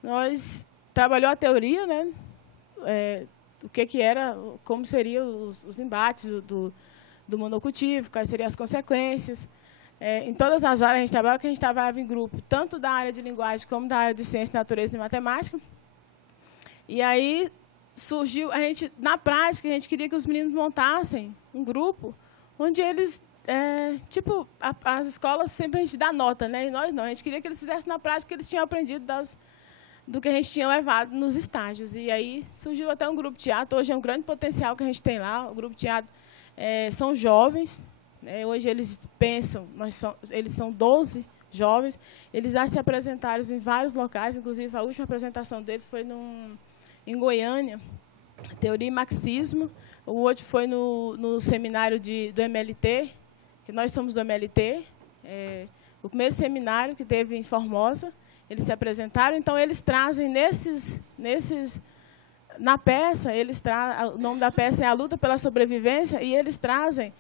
nós trabalhou a teoria, né? O que era, como seriam os embates do monocultivo, quais seriam as consequências. Em todas as áreas a gente trabalhava em grupo, tanto da área de linguagem como da área de ciência, natureza e matemática. E aí surgiu, na prática, a gente queria que os meninos montassem um grupo onde eles, as escolas sempre a gente dá nota, né? E nós não, a gente queria que eles fizessem na prática o que eles tinham aprendido do que a gente tinha levado nos estágios. E aí surgiu até um grupo de teatro, hoje é um grande potencial que a gente tem lá. O grupo de teatro são jovens, né? Hoje eles pensam, eles são 12 jovens, eles já se apresentaram em vários locais, inclusive a última apresentação deles foi em Goiânia, Teoria e Marxismo. O outro foi no seminário do MLT, que nós somos do MLT, o primeiro seminário que teve em Formosa. Eles se apresentaram, então eles trazem na peça, o nome da peça é A Luta pela Sobrevivência, e eles trazem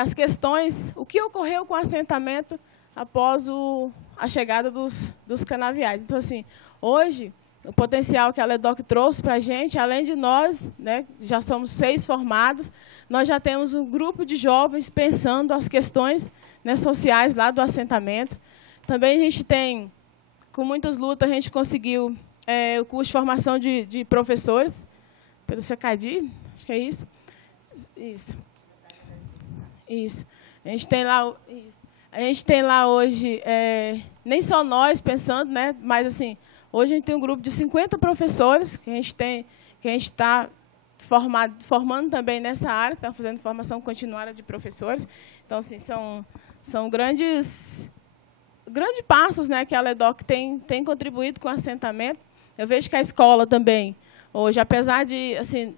as questões, o que ocorreu com o assentamento após a chegada dos canaviais. Então, assim, hoje, o potencial que a LEDOC trouxe para a gente, além de nós, né, já somos 6 formados, nós já temos um grupo de jovens pensando as questões, né, sociais lá do assentamento. Também a gente tem, com muitas lutas, a gente conseguiu o curso de formação de professores, pelo CECADI, acho que é isso. Isso. A gente tem lá hoje, nem só nós pensando, né, mas assim, hoje a gente tem um grupo de 50 professores que a gente está formando também nessa área, que estão fazendo formação continuada de professores. Então, assim, são grandes passos, né, que a LEDOC tem contribuído com o assentamento. Eu vejo que a escola também, hoje, apesar de assim,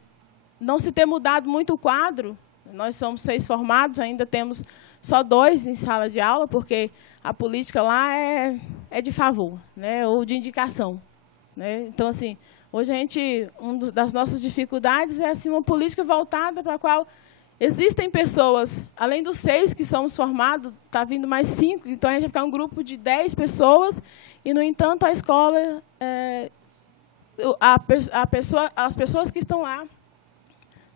não se ter mudado muito o quadro, nós somos 6 formados, ainda temos só 2 em sala de aula, porque a política lá é de favor, né, ou de indicação, né? Então, assim, hoje uma das nossas dificuldades é assim, uma política voltada para a qual existem pessoas, além dos 6 que somos formados, está vindo mais 5, então a gente vai ficar um grupo de 10 pessoas, e, no entanto, a escola, as pessoas que estão lá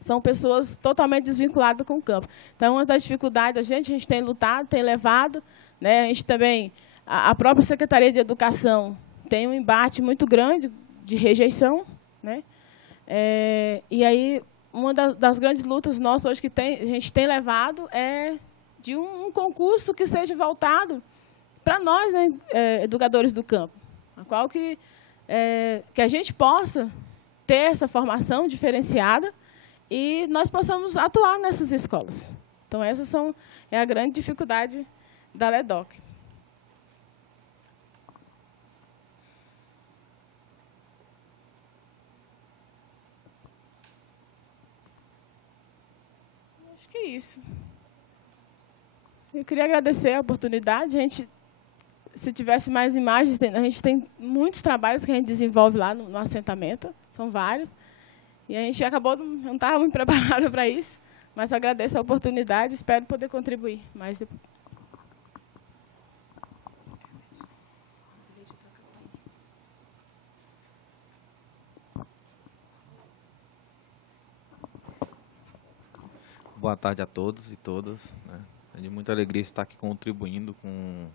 são pessoas totalmente desvinculadas com o campo. Então, uma das dificuldades a gente tem lutado, tem levado, né? A gente também, a própria Secretaria de Educação tem um embate muito grande de rejeição, né? E aí, uma das grandes lutas nossas hoje que a gente tem levado é de um concurso que seja voltado para nós, né, educadores do campo, a qual que a gente possa ter essa formação diferenciada e nós possamos atuar nessas escolas. Então, essa é a grande dificuldade da LEDOC. Acho que é isso. Eu queria agradecer a oportunidade. Se tivesse mais imagens, a gente tem muitos trabalhos que a gente desenvolve lá no assentamento, são vários. E a gente não estava muito preparada para isso, mas agradeço a oportunidade e espero poder contribuir mais depois. Boa tarde a todos e todas, né? É de muita alegria estar aqui contribuindo com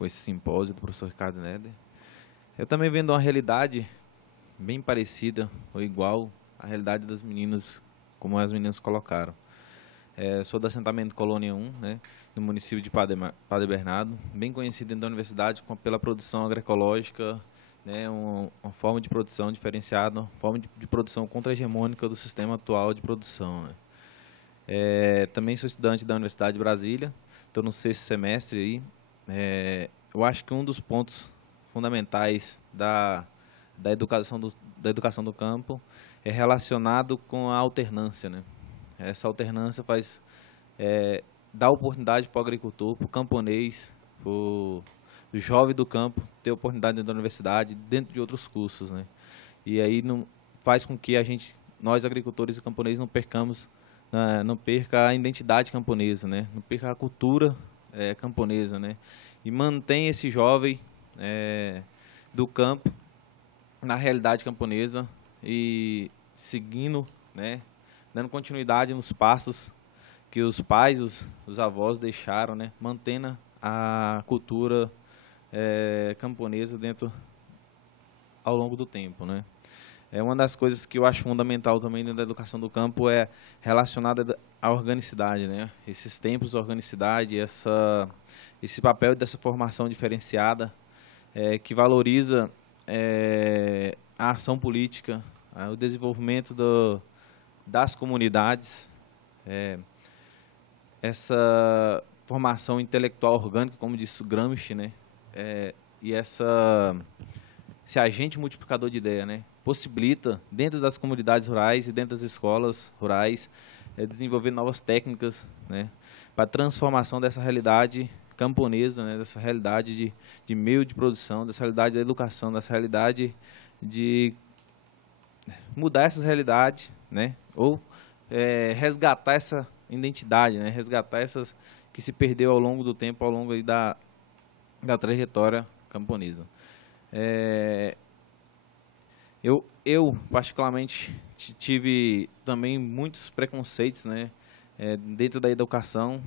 esse simpósio do professor Ricardo Neder. Eu também vendo uma realidade bem parecida ou igual à realidade das meninas, como as meninas colocaram. Sou do assentamento Colônia 1, né, no município de Padre Bernardo, bem conhecido dentro da universidade pela produção agroecológica, né, uma forma de produção diferenciada, uma forma de produção contra-hegemônica do sistema atual de produção. Né. Também sou estudante da Universidade de Brasília, estou no 6º semestre aí. Eu acho que um dos pontos fundamentais da educação do campo é relacionado com a alternância, né? Essa alternância dá oportunidade para o agricultor, para o camponês, para o jovem do campo ter oportunidade dentro da universidade, dentro de outros cursos, né? E aí faz com que nós agricultores e camponeses não perca a identidade camponesa, né? Não perca a cultura camponesa, né? E mantém esse jovem do campo na realidade camponesa e seguindo, né, dando continuidade nos passos que os pais, os avós deixaram, né, mantendo a cultura camponesa ao longo do tempo, né. Uma das coisas que eu acho fundamental também dentro da educação do campo é relacionada à organicidade, né, esses tempos de organicidade, esse papel dessa formação diferenciada que valoriza a ação política, o desenvolvimento das comunidades, essa formação intelectual orgânica, como disse o Gramsci, né? E esse agente multiplicador de ideia, né? Possibilita, dentro das comunidades rurais e dentro das escolas rurais, desenvolver novas técnicas, né? Para a transformação dessa realidade camponesa, né? Dessa realidade de meio de produção, dessa realidade da educação, dessa realidade de mudar essas realidades, né? Ou resgatar essa identidade, né? Resgatar essas que se perdeu ao longo do tempo, ao longo aí da trajetória camponesa. Eu particularmente tive também muitos preconceitos, né? Dentro da educação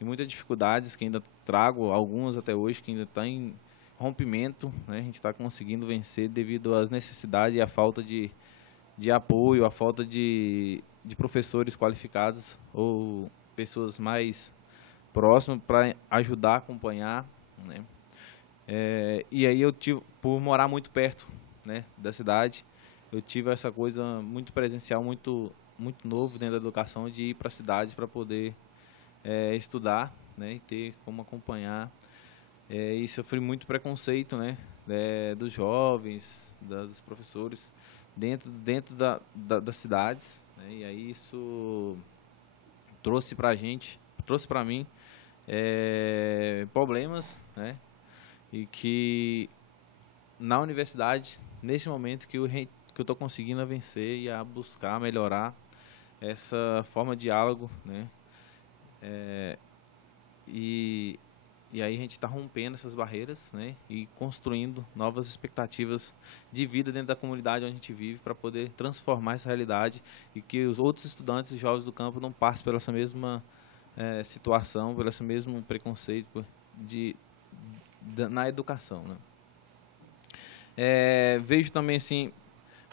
e muitas dificuldades que ainda trago, algumas até hoje que ainda estão em rompimento, né? A gente está conseguindo vencer devido às necessidades e à falta de apoio, à falta de professores qualificados ou pessoas mais próximas para ajudar a acompanhar, né? E aí por morar muito perto, né, da cidade, eu tive essa coisa muito presencial, muito novo dentro da educação, de ir para a cidade para poder estudar, né, e ter como acompanhar. E sofri muito preconceito, né, dos jovens, dos professores, dentro das cidades, né, e aí isso trouxe para mim problemas, né, e que na universidade, nesse momento que eu estou conseguindo vencer e a buscar melhorar essa forma de diálogo, né, e aí a gente está rompendo essas barreiras, né, e construindo novas expectativas de vida dentro da comunidade onde a gente vive, para poder transformar essa realidade e que os outros estudantes e jovens do campo não passem pela essa mesma situação, pelo esse mesmo preconceito na educação, né. Vejo também assim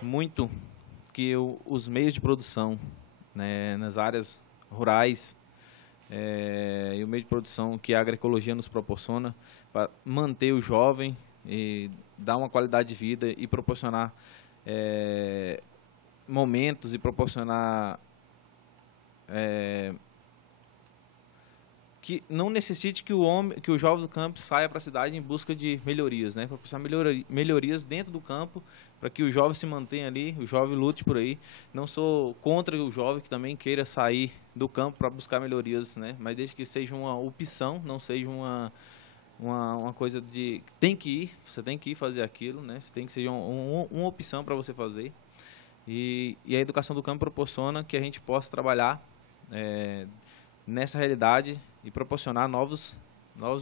muito que os meios de produção, né, nas áreas rurais, e o meio de produção que a agroecologia nos proporciona para manter o jovem e dar uma qualidade de vida e proporcionar momentos e proporcionar que não necessite que o jovem do campo saia para a cidade em busca de melhorias, né? Para proporcionar melhorias dentro do campo, para que o jovem se mantenha ali, o jovem lute por aí. Não sou contra o jovem que também queira sair do campo para buscar melhorias, né? Mas desde que seja uma opção, não seja uma coisa de você tem que ir fazer aquilo, né? Você tem que ser uma opção para você fazer. E a educação do campo proporciona que a gente possa trabalhar nessa realidade e proporcionar novos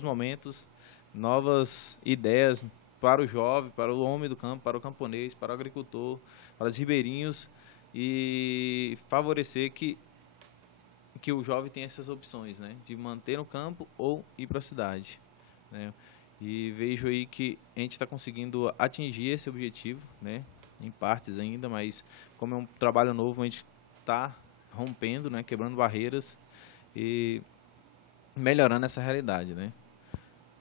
momentos, novas ideias para o jovem, para o homem do campo, para o camponês, para o agricultor, para os ribeirinhos, e favorecer que que o jovem tem essas opções, né, de manter no campo ou ir para a cidade, né? E vejo aí que a gente está conseguindo atingir esse objetivo, né, em partes ainda, mas como é um trabalho novo, a gente está rompendo, né, quebrando barreiras e melhorando essa realidade, né.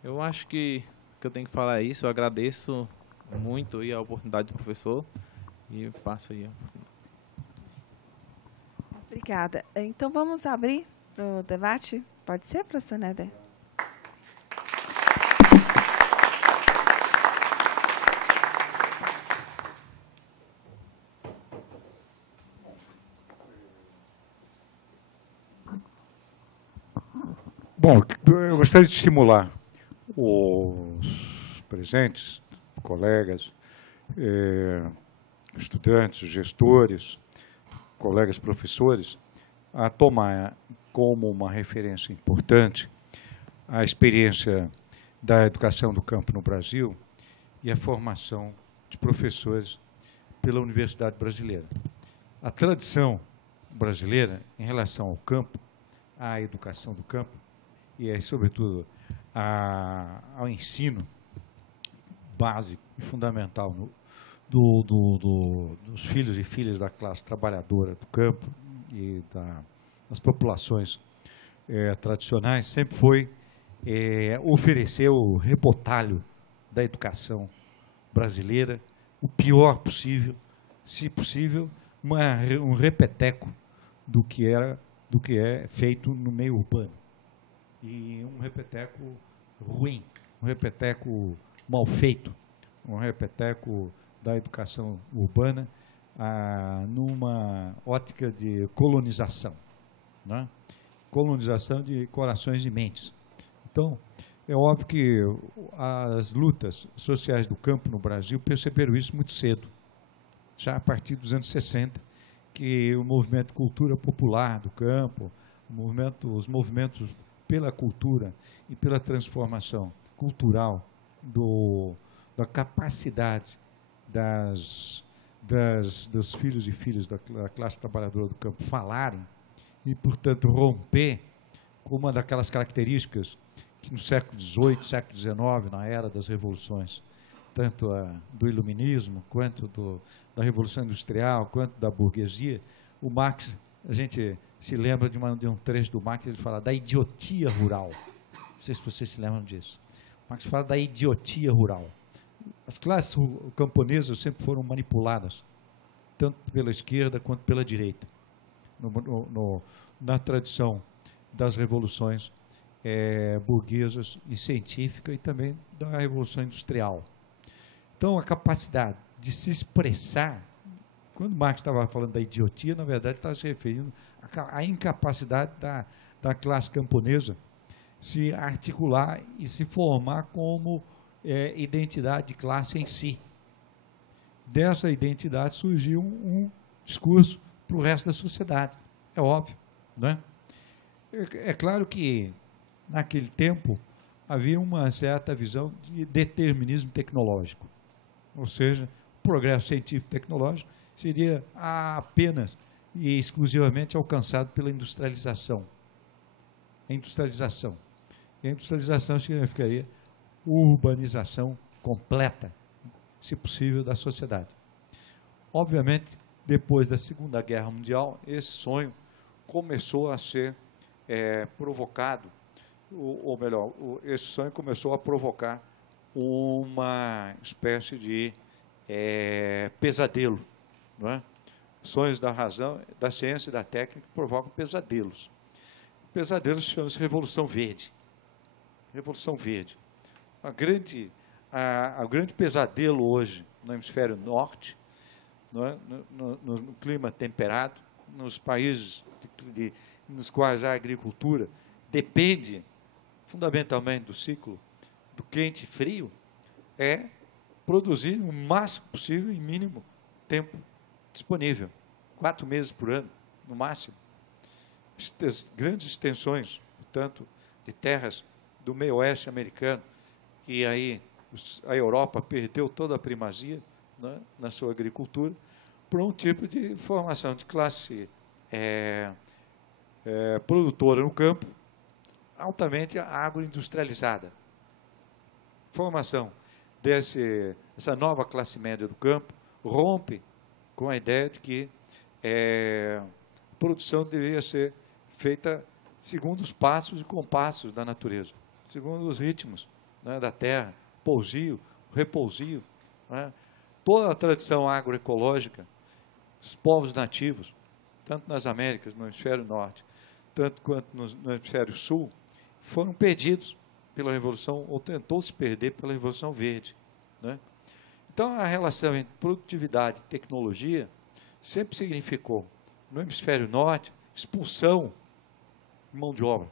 Eu acho que eu tenho que falar é isso. Eu agradeço muito aí a oportunidade do professor e passo aí. Obrigada. Então, vamos abrir para o debate? Pode ser, professor Néder? Bom, eu gostaria de estimular os presentes, colegas, estudantes, gestores, colegas professores, a tomar como uma referência importante a experiência da educação do campo no Brasil e a formação de professores pela Universidade Brasileira. A tradição brasileira em relação ao campo, à educação do campo, e, sobretudo, ao ensino básico e fundamental dos filhos e filhas da classe trabalhadora do campo e das populações tradicionais, sempre foi oferecer o rebotalho da educação brasileira, o pior possível, se possível, um repeteco do que é feito no meio urbano. E um repeteco ruim, um repeteco mal feito, um repeteco da educação urbana numa ótica de colonização, né? Colonização de corações e mentes. Então, é óbvio que as lutas sociais do campo no Brasil perceberam isso muito cedo, já a partir dos anos 60, que o movimento de cultura popular do campo, os movimentos pela cultura e pela transformação cultural da capacidade dos filhos e filhas da classe trabalhadora do campo falarem e, portanto, romper com uma daquelas características que no século XVIII, século XIX, na era das revoluções, tanto do iluminismo, quanto da Revolução Industrial, quanto da burguesia, o Marx, a gente se lembra de um trecho do Marx, ele fala da idiotia rural. Não sei se vocês se lembram disso. O Marx fala da idiotia rural. As classes camponesas sempre foram manipuladas, tanto pela esquerda quanto pela direita, na tradição das revoluções burguesas e científica e também da Revolução Industrial. Então, a capacidade de se expressar, quando Marx estava falando da idiotia, na verdade estava se referindo à incapacidade da classe camponesa se articular e se formar como identidade de classe em si. Dessa identidade surgiu um discurso para o resto da sociedade. É óbvio, né? É claro que, naquele tempo, havia uma certa visão de determinismo tecnológico. Ou seja, o progresso científico e tecnológico seria apenas e exclusivamente alcançado pela industrialização. A industrialização. E a industrialização significaria urbanização completa, se possível, da sociedade. Obviamente, depois da Segunda Guerra Mundial, esse sonho começou a ser provocado, ou melhor, esse sonho começou a provocar uma espécie de pesadelo, não é? Sonhos da razão, da ciência e da técnica provocam pesadelos. Pesadelos chamam-se Revolução Verde. Revolução Verde. O grande pesadelo hoje no hemisfério norte, não é? no clima temperado, nos países nos quais a agricultura depende fundamentalmente do ciclo do quente e frio, é produzir o máximo possível em mínimo tempo disponível, 4 meses por ano, no máximo. Grandes extensões, portanto, de terras do meio oeste americano, que aí a Europa perdeu toda a primazia, né, na sua agricultura, por um tipo de formação de classe produtora no campo, altamente agroindustrializada. Formação essa nova classe média do campo rompe com a ideia de que a produção deveria ser feita segundo os passos e compassos da natureza, segundo os ritmos, né, da terra, pousio, repousio, né, toda a tradição agroecológica dos povos nativos, tanto nas Américas, no hemisfério norte, tanto quanto no hemisfério sul, foram perdidos pela Revolução, ou tentou-se perder pela Revolução Verde, né? Então, a relação entre produtividade e tecnologia sempre significou, no hemisfério norte, expulsão de mão de obra,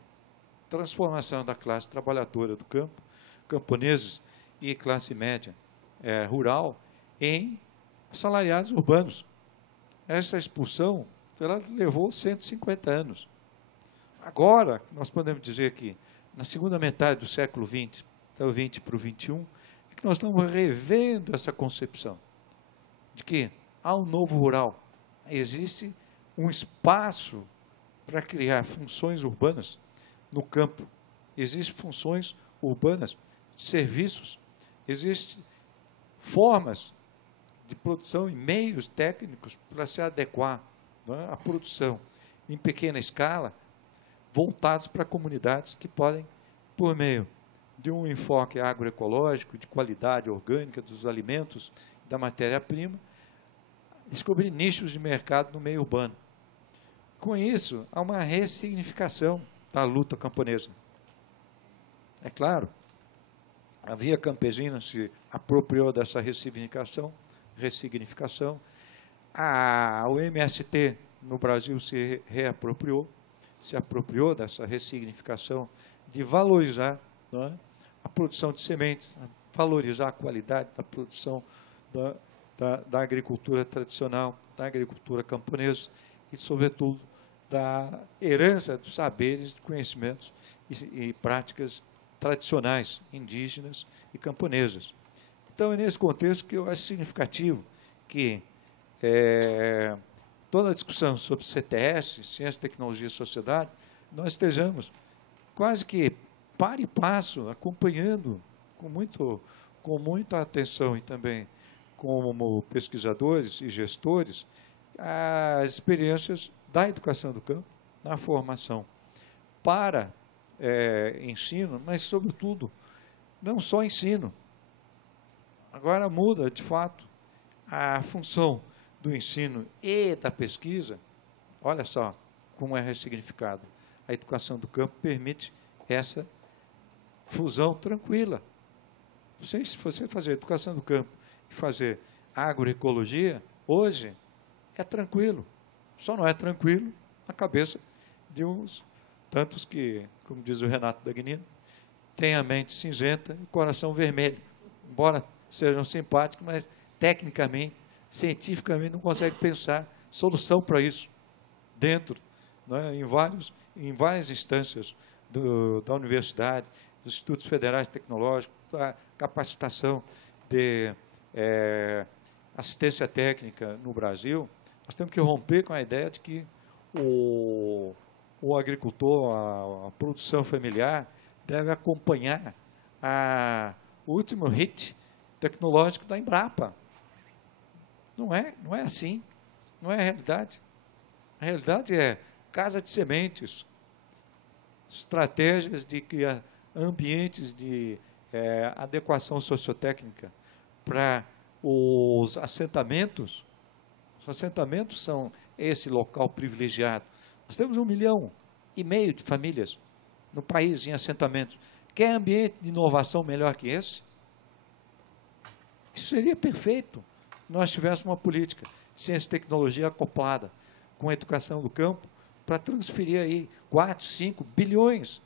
transformação da classe trabalhadora do campo, camponeses e classe média rural, em assalariados urbanos. Essa expulsão ela levou 150 anos. Agora, nós podemos dizer que, na segunda metade do século XX, do XX para o XXI, é que nós estamos revendo essa concepção de que há um novo rural. Existe um espaço para criar funções urbanas no campo. Existem funções urbanas de serviços. Existem formas de produção e meios técnicos para se adequar, né, à produção em pequena escala, voltados para comunidades que podem, por meio de um enfoque agroecológico, de qualidade orgânica dos alimentos, da matéria-prima, descobrir nichos de mercado no meio urbano. Com isso, há uma ressignificação da luta camponesa. É claro, a Via Campesina se apropriou dessa ressignificação. O MST no Brasil se reapropriou, se apropriou dessa ressignificação de valorizar, não é, a produção de sementes, valorizar a qualidade da produção da agricultura tradicional, da agricultura camponesa e, sobretudo, da herança dos saberes, conhecimentos e práticas tradicionais, indígenas e camponesas. Então, é nesse contexto que eu acho significativo que toda a discussão sobre CTS, Ciência, Tecnologia e Sociedade, nós estejamos quase que par e passo, acompanhando com muita atenção e também como pesquisadores e gestores, as experiências da educação do campo, na formação para ensino, mas, sobretudo, não só ensino. Agora muda, de fato, a função do ensino e da pesquisa. Olha só como é ressignificado. A educação do campo permite essa fusão tranquila. Se você fazer educação do campo e fazer agroecologia, hoje é tranquilo. Só não é tranquilo na cabeça de uns tantos que, como diz o Renato Dagnino, têm a mente cinzenta e o coração vermelho. Embora sejam simpáticos, mas tecnicamente, cientificamente, não conseguem pensar solução para isso dentro, né, em várias instâncias da universidade, dos institutos federais tecnológicos, da capacitação de assistência técnica no Brasil. Nós temos que romper com a ideia de que o agricultor, a produção familiar, deve acompanhar o último hit tecnológico da Embrapa. Não é assim. Não é a realidade. A realidade é casa de sementes, estratégias de criar ambientes de adequação sociotécnica para os assentamentos. Os assentamentos são esse local privilegiado. Nós temos 1,5 milhão de famílias no país em assentamentos. Quer ambiente de inovação melhor que esse? Isso seria perfeito se nós tivéssemos uma política de ciência e tecnologia acoplada com a educação do campo para transferir aí 4, 5 bilhões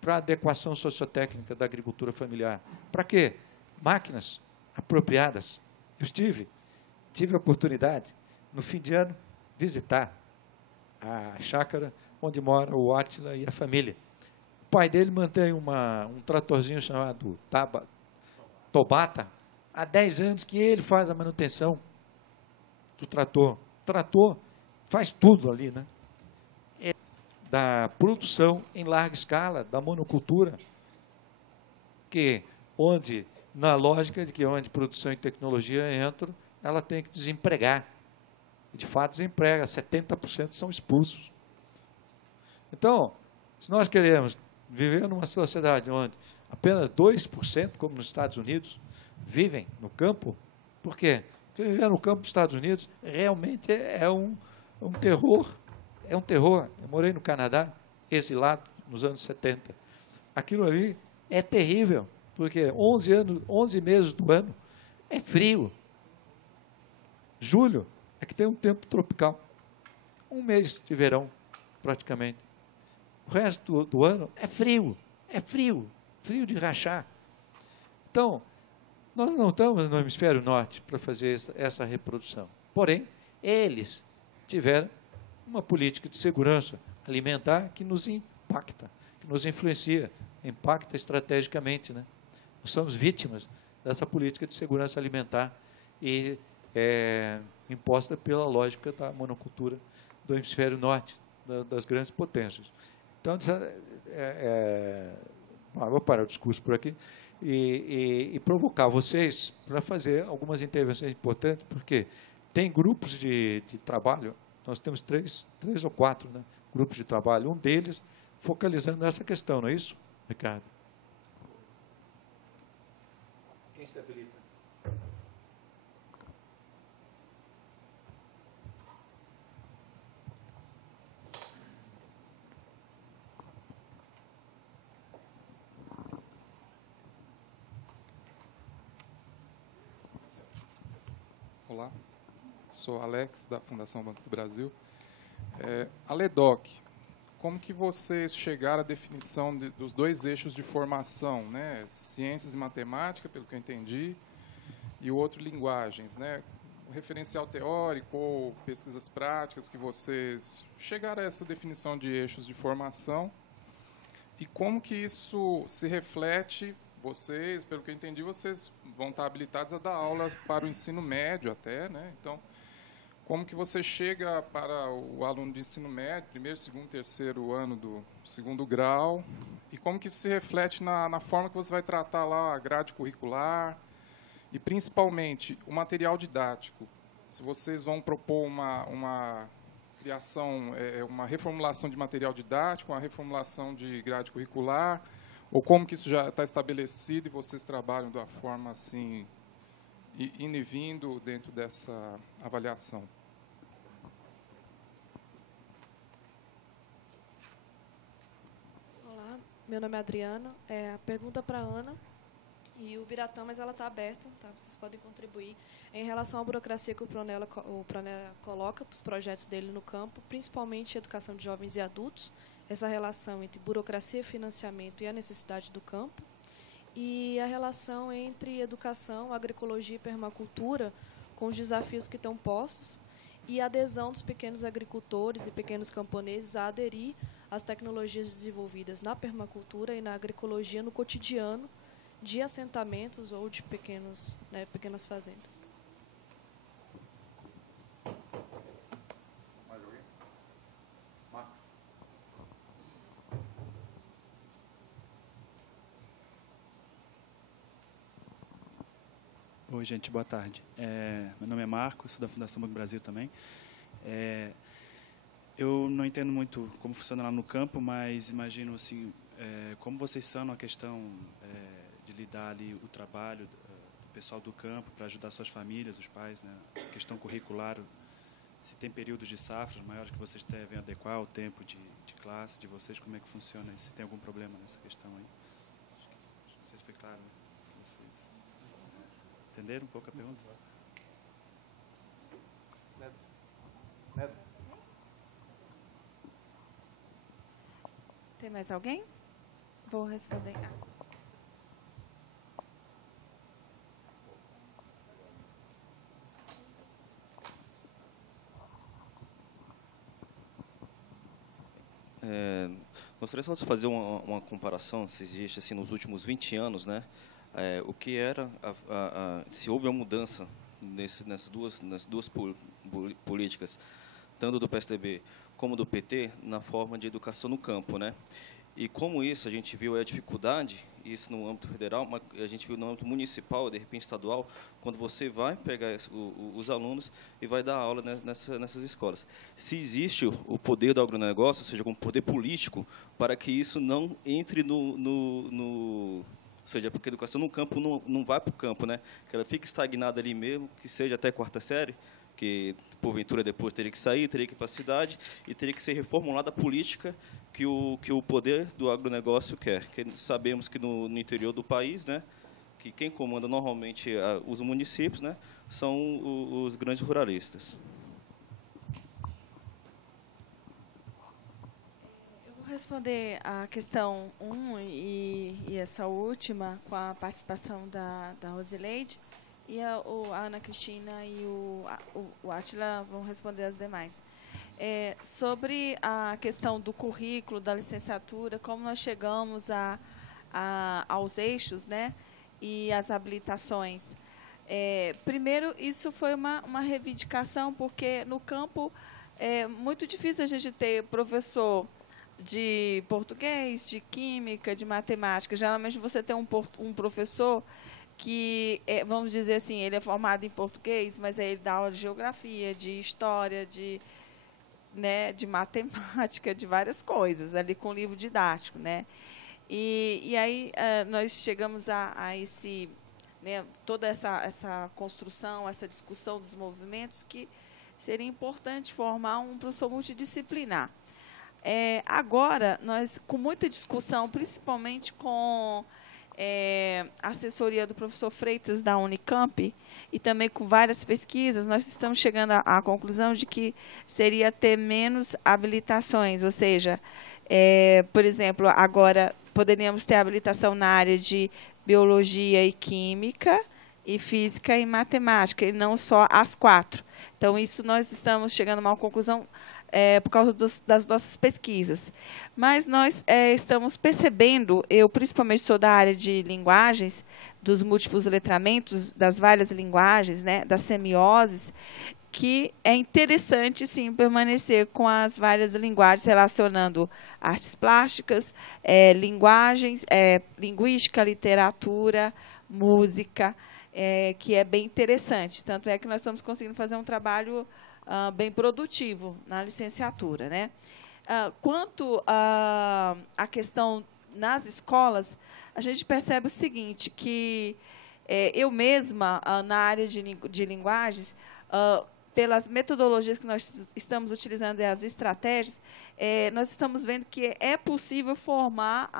para a adequação sociotécnica da agricultura familiar. Para quê? Máquinas apropriadas. Eu tive a oportunidade, no fim de ano, visitar a chácara onde mora o Átila e a família. O pai dele mantém um tratorzinho chamado Tobata, há 10 anos que ele faz a manutenção do trator. O trator faz tudo ali, né? da produção em larga escala, da monocultura, na lógica de que onde produção e tecnologia entram, ela tem que desempregar. De fato, desemprega, 70% são expulsos. Então, se nós queremos viver numa sociedade onde apenas 2%, como nos Estados Unidos, vivem no campo, por quê? Porque viver no campo dos Estados Unidos realmente é um terror. É um terror. Eu morei no Canadá, exilado, nos anos 70. Aquilo ali é terrível, porque 11 meses do ano é frio. Julho é que tem um tempo tropical. Um mês de verão, praticamente. O resto do ano é frio. É frio. Frio de rachar. Então, nós não estamos no hemisfério norte para fazer essa reprodução. Porém, eles tiveram uma política de segurança alimentar que nos impacta, que nos influencia, impacta estrategicamente, né? Nós somos vítimas dessa política de segurança alimentar e imposta pela lógica da monocultura do hemisfério norte, das grandes potências. Então, vou parar o discurso por aqui e provocar vocês para fazer algumas intervenções importantes, porque tem grupos de trabalho, nós temos três ou quatro, né, grupos de trabalho, um deles focalizando nessa questão, não é isso, Ricardo? Quem se habilita? Olá, sou Alex, da Fundação Banco do Brasil. A LEDOC, como que vocês chegaram à definição dos dois eixos de formação, né? Ciências e matemática, pelo que eu entendi, e o outro, linguagens, né? O referencial teórico ou pesquisas práticas, que vocês chegaram a essa definição de eixos de formação, e como que isso se reflete. Vocês, pelo que eu entendi, vocês vão estar habilitados a dar aulas para o ensino médio até, né? Então, como que você chega para o aluno de ensino médio, primeiro, segundo, terceiro ano do segundo grau, e como que isso se reflete na forma que você vai tratar lá a grade curricular e, principalmente, o material didático? Se vocês vão propor uma criação, uma reformulação de material didático, uma reformulação de grade curricular, ou como que isso já está estabelecido e vocês trabalham da forma assim, indo e vindo dentro dessa avaliação? Olá, meu nome é Adriana. A pergunta para a Ana e o Biratã, mas ela está aberta, tá? Vocês podem contribuir. Em relação à burocracia que o Pronela coloca para os projetos dele no campo, principalmente educação de jovens e adultos, essa relação entre burocracia, financiamento e a necessidade do campo, e a relação entre educação, agroecologia e permacultura, com os desafios que estão postos, e a adesão dos pequenos agricultores e pequenos camponeses a aderir às tecnologias desenvolvidas na permacultura e na agroecologia no cotidiano de assentamentos ou de pequenas fazendas. Oi, gente, boa tarde. Meu nome é Marcos, sou da Fundação Banco do Brasil também. Eu não entendo muito como funciona lá no campo, mas imagino assim, como vocês são a questão de lidar ali o trabalho do pessoal do campo para ajudar suas famílias, os pais, né? A questão curricular, se tem períodos de safras maiores que vocês devem adequar ao tempo de classe de vocês, como é que funciona isso? Se tem algum problema nessa questão aí? Não sei se foi claro, né? Entenderam um pouco a pergunta? Tem mais alguém? Vou responder. Gostaria só de fazer uma comparação, se existe assim, nos últimos 20 anos, né? O que era, se houve uma mudança nessas duas políticas, tanto do PSDB como do PT, na forma de educação no campo, né? E como isso a gente viu a dificuldade, isso no âmbito federal, mas a gente viu no âmbito municipal, de repente estadual, quando você vai pegar os alunos e vai dar aula nessas escolas. Se existe o poder do agronegócio, ou seja, como poder político, para que isso não entre ou seja, porque a educação no campo não vai para o campo, né? Que ela fique estagnada ali mesmo, que seja até quarta série, que porventura depois teria que sair, teria que ir para a cidade e teria que ser reformulada a política que o poder do agronegócio quer. Que sabemos que no interior do país, né, que quem comanda normalmente os municípios, né, são os grandes ruralistas. Eu vou responder a questão 1 e essa última com a participação da Rosileide. E a Ana Cristina e o Átila vão responder as demais. Sobre a questão do currículo, da licenciatura, como nós chegamos aos eixos, né, e as habilitações. Primeiro, isso foi uma reivindicação, porque no campo é muito difícil a gente ter professor de português, de química, de matemática. Geralmente você tem um professor que, vamos dizer assim, ele é formado em português, mas aí ele dá aula de geografia, de história, de matemática, de várias coisas, ali com livro didático, né? E aí nós chegamos a esse, né, toda essa construção, essa discussão dos movimentos, que seria importante formar um professor multidisciplinar. Agora, nós, com muita discussão, principalmente com a assessoria do professor Freitas, da Unicamp, e também com várias pesquisas, nós estamos chegando à conclusão de que seria ter menos habilitações, ou seja, por exemplo, agora poderíamos ter habilitação na área de biologia e química, e física e matemática, e não só as 4. Então, isso nós estamos chegando a uma conclusão por causa das nossas pesquisas. Mas nós estamos percebendo, eu principalmente sou da área de linguagens, dos múltiplos letramentos, das várias linguagens, né, das semioses, que é interessante, sim, permanecer com as várias linguagens, relacionando artes plásticas, linguagens, linguística, literatura, música, que é bem interessante. Tanto é que nós estamos conseguindo fazer um trabalho bem produtivo na licenciatura, né? Quanto à questão nas escolas, a gente percebe o seguinte, que eu mesma, na área de linguagens, pelas metodologias que nós estamos utilizando e as estratégias, nós estamos vendo que é possível formar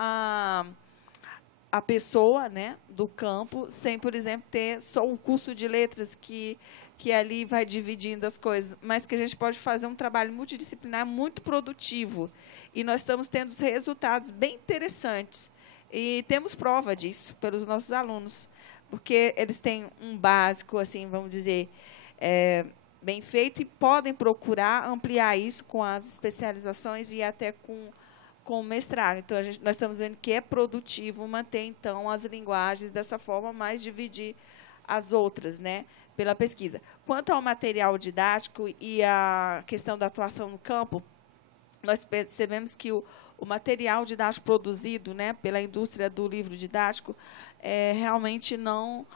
a pessoa, né, do campo, sem, por exemplo, ter só um curso de letras que ali vai dividindo as coisas, mas que a gente pode fazer um trabalho multidisciplinar muito produtivo. E nós estamos tendo resultados bem interessantes. E temos prova disso pelos nossos alunos, porque eles têm um básico, assim, vamos dizer, bem feito, e podem procurar ampliar isso com as especializações e até com o mestrado. Então, nós estamos vendo que é produtivo manter, então, as linguagens dessa forma, mas dividir as outras, né, pela pesquisa. Quanto ao material didático e a questão da atuação no campo, nós percebemos que o material didático produzido, né, pela indústria do livro didático realmente não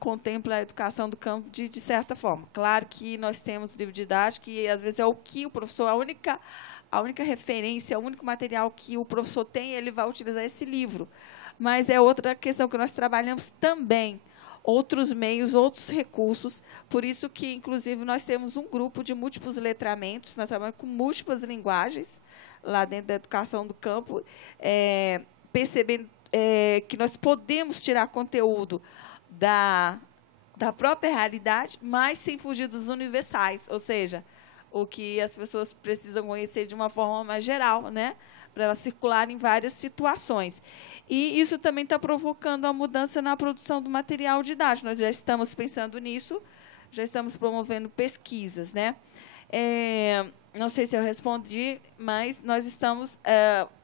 contempla a educação do campo de certa forma. Claro que nós temos livro didático e, às vezes, é o que o professor, a única referência, o único material que o professor tem, ele vai utilizar esse livro. Mas é outra questão que nós trabalhamos também, outros meios, outros recursos, por isso que, inclusive, nós temos um grupo de múltiplos letramentos, nós trabalhamos com múltiplas linguagens, lá dentro da educação do campo, percebendo que nós podemos tirar conteúdo da própria realidade, mas sem fugir dos universais, ou seja, o que as pessoas precisam conhecer de uma forma mais geral, né, para ela circular em várias situações. E isso também está provocando a mudança na produção do material didático. Nós já estamos pensando nisso, já estamos promovendo pesquisas, né? Não sei se eu respondi, mas nós estamos,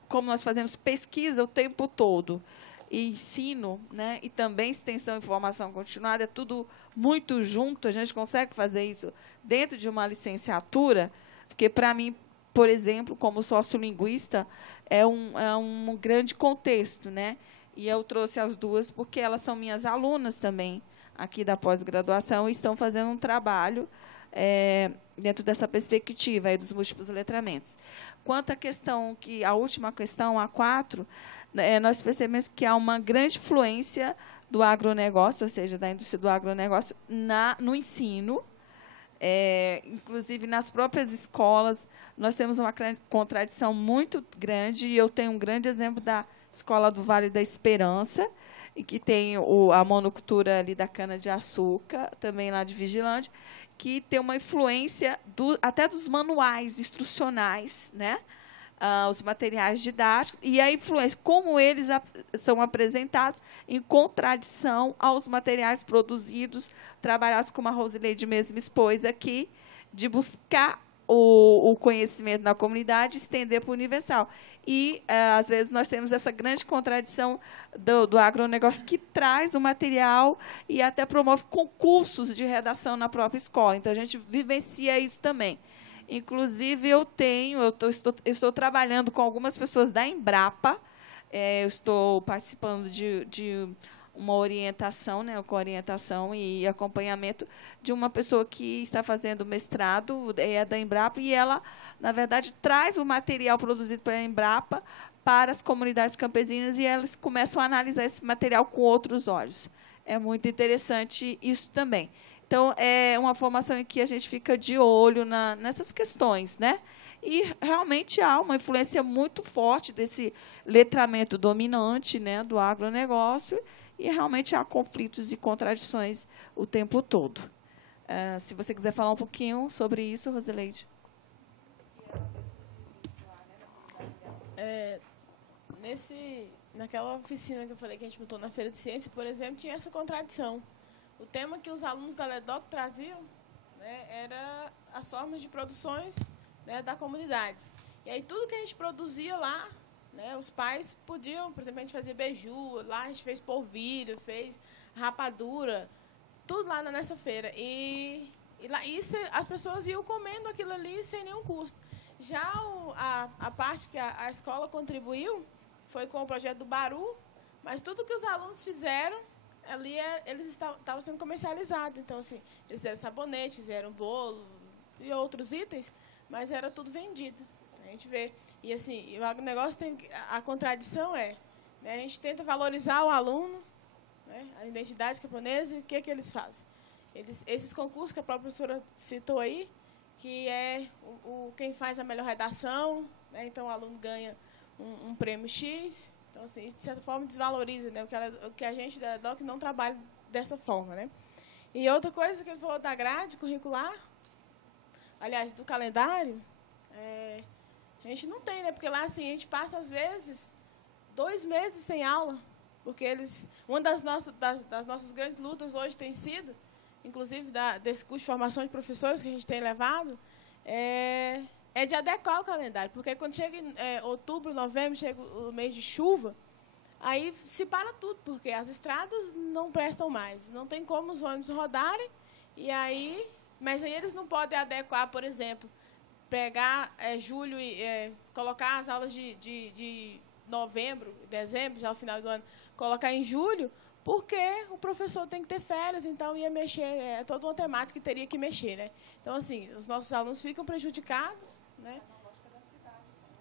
como nós fazemos pesquisa o tempo todo, e ensino, né, e também extensão e formação continuada, é tudo muito junto, a gente consegue fazer isso dentro de uma licenciatura, porque, para mim, por exemplo, como sociolinguista, é um grande contexto, né? E eu trouxe as duas porque elas são minhas alunas também aqui da pós-graduação e estão fazendo um trabalho dentro dessa perspectiva aí dos múltiplos letramentos. Quanto à questão, a última questão, a 4, nós percebemos que há uma grande influência do agronegócio, ou seja, da indústria do agronegócio, no ensino. Inclusive, nas próprias escolas, nós temos uma contradição muito grande, e eu tenho um grande exemplo da Escola do Vale da Esperança, e que tem a monocultura ali da cana-de-açúcar, também lá de Vigilante, que tem uma influência até dos manuais instrucionais, né? Os materiais didáticos, e a influência, como eles são apresentados em contradição aos materiais produzidos, trabalhados, como a Rosileide mesmo expôs aqui, de buscar o conhecimento na comunidade e estender para o universal. E, às vezes, nós temos essa grande contradição do agronegócio, que traz o material e até promove concursos de redação na própria escola. Então, a gente vivencia isso também. Inclusive, eu estou trabalhando com algumas pessoas da Embrapa. Eu estou participando de uma orientação, né, com orientação e acompanhamento de uma pessoa que está fazendo mestrado, da Embrapa, e ela, na verdade, traz o material produzido pela Embrapa para as comunidades campesinas, e elas começam a analisar esse material com outros olhos. É muito interessante isso também. Então, é uma formação em que a gente fica de olho nessas questões, né? E realmente há uma influência muito forte desse letramento dominante, né, do agronegócio, e realmente há conflitos e contradições o tempo todo. Se você quiser falar um pouquinho sobre isso, Rosileide. Naquela oficina que eu falei que a gente montou na Feira de Ciência, por exemplo, tinha essa contradição. O tema que os alunos da LEDOC traziam, né, era as formas de produções, né, da comunidade. E aí tudo que a gente produzia lá, né, os pais podiam, por exemplo, a gente fazia beiju, lá a gente fez polvilho, fez rapadura, tudo lá nessa feira. E lá, as pessoas iam comendo aquilo ali sem nenhum custo. Já a parte que a escola contribuiu foi com o projeto do Baru, mas tudo que os alunos fizeram, ali eles estavam sendo comercializados. Então, assim, eles fizeram sabonete, fizeram bolo e outros itens, mas era tudo vendido. A gente vê. E, assim, o negócio tem... A contradição né, a gente tenta valorizar o aluno, né, a identidade camponesa, e o que eles fazem? Esses concursos que a própria professora citou aí, que é quem faz a melhor redação, né, então o aluno ganha um prêmio X. Então, assim, isso, de certa forma, desvaloriza, né, o que a gente da DOC não trabalha dessa forma, né? E outra coisa que ele falou da grade curricular, aliás, do calendário, a gente não tem, né? Porque lá, assim, a gente passa, às vezes, 2 meses sem aula, porque uma das nossas grandes lutas hoje tem sido, inclusive desse curso de formação de professores que a gente tem levado, é de adequar o calendário, porque quando chega em outubro, novembro, chega o mês de chuva, aí se para tudo, porque as estradas não prestam mais, não tem como os ônibus rodarem, mas aí eles não podem adequar, por exemplo, pegar julho e colocar as aulas de novembro, dezembro, já ao final do ano, colocar em julho, porque o professor tem que ter férias, então ia mexer, toda uma temática que teria que mexer, né? Então, assim, os nossos alunos ficam prejudicados, né?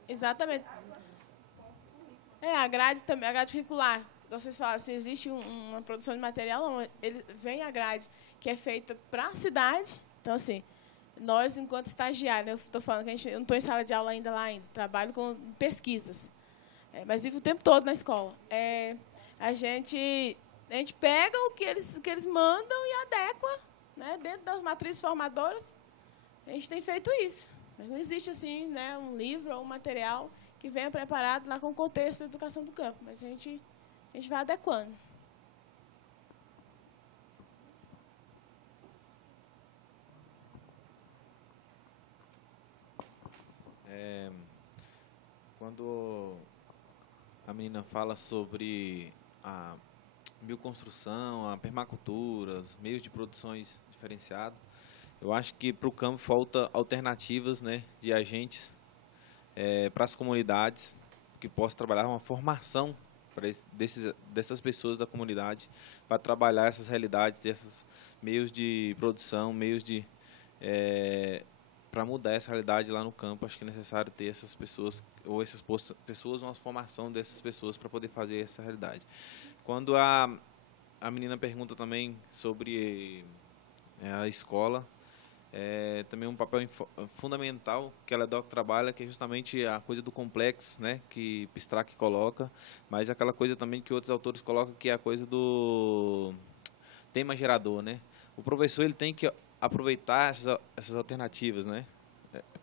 Exatamente. A grade curricular, vocês falam, se existe uma produção de material, não, vem a grade que é feita para a cidade. Então, assim, nós, enquanto estagiários, eu estou falando que eu não estou em sala de aula ainda, trabalho com pesquisas, mas vivo o tempo todo na escola. A gente pega o que eles mandam e adequa, né, dentro das matrizes formadoras. A gente tem feito isso. Mas não existe, assim, né, um livro ou um material que venha preparado lá com o contexto da educação do campo. Mas a gente vai adequando. Quando a menina fala sobre a bioconstrução, a permacultura, os meios de produções diferenciados, eu acho que para o campo falta alternativas, né, de agentes para as comunidades, que possa trabalhar uma formação dessas pessoas da comunidade, para trabalhar essas realidades, desses meios de produção, meios de para mudar essa realidade lá no campo. Acho que é necessário ter essas pessoas, ou essas pessoas, uma formação dessas pessoas para poder fazer essa realidade. Quando a menina pergunta também sobre a escola, também um papel fundamental que a LEDOC trabalha, que é justamente a coisa do complexo, né, que Pistrac coloca, mas aquela coisa também que outros autores colocam, que é a coisa do tema gerador, né? O professor ele tem que aproveitar essas alternativas, né?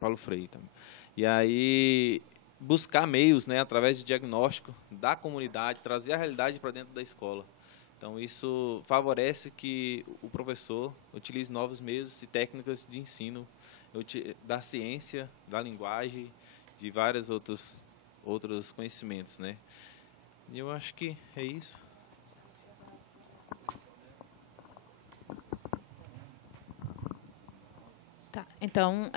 Paulo Freire também. E aí buscar meios, né, através do diagnóstico da comunidade, trazer a realidade para dentro da escola. Então, isso favorece que o professor utilize novos meios e técnicas de ensino da ciência, da linguagem, de vários outros conhecimentos, né? E eu acho que é isso. Tá, então,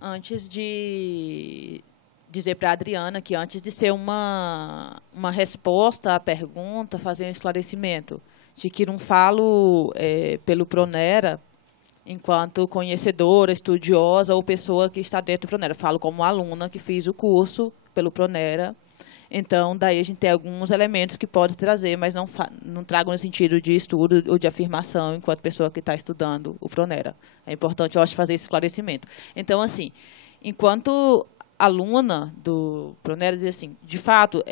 antes de dizer para a Adriana que antes de ser uma resposta à pergunta, fazer um esclarecimento de que não falo pelo Pronera enquanto conhecedora, estudiosa ou pessoa que está dentro do Pronera. Falo como aluna que fiz o curso pelo Pronera. Então, daí a gente tem alguns elementos que pode trazer, mas não trago no sentido de estudo ou de afirmação enquanto pessoa que está estudando o Pronera. É importante, eu acho, fazer esse esclarecimento. Então, assim, enquanto aluna do Pronera, dizer assim, de fato,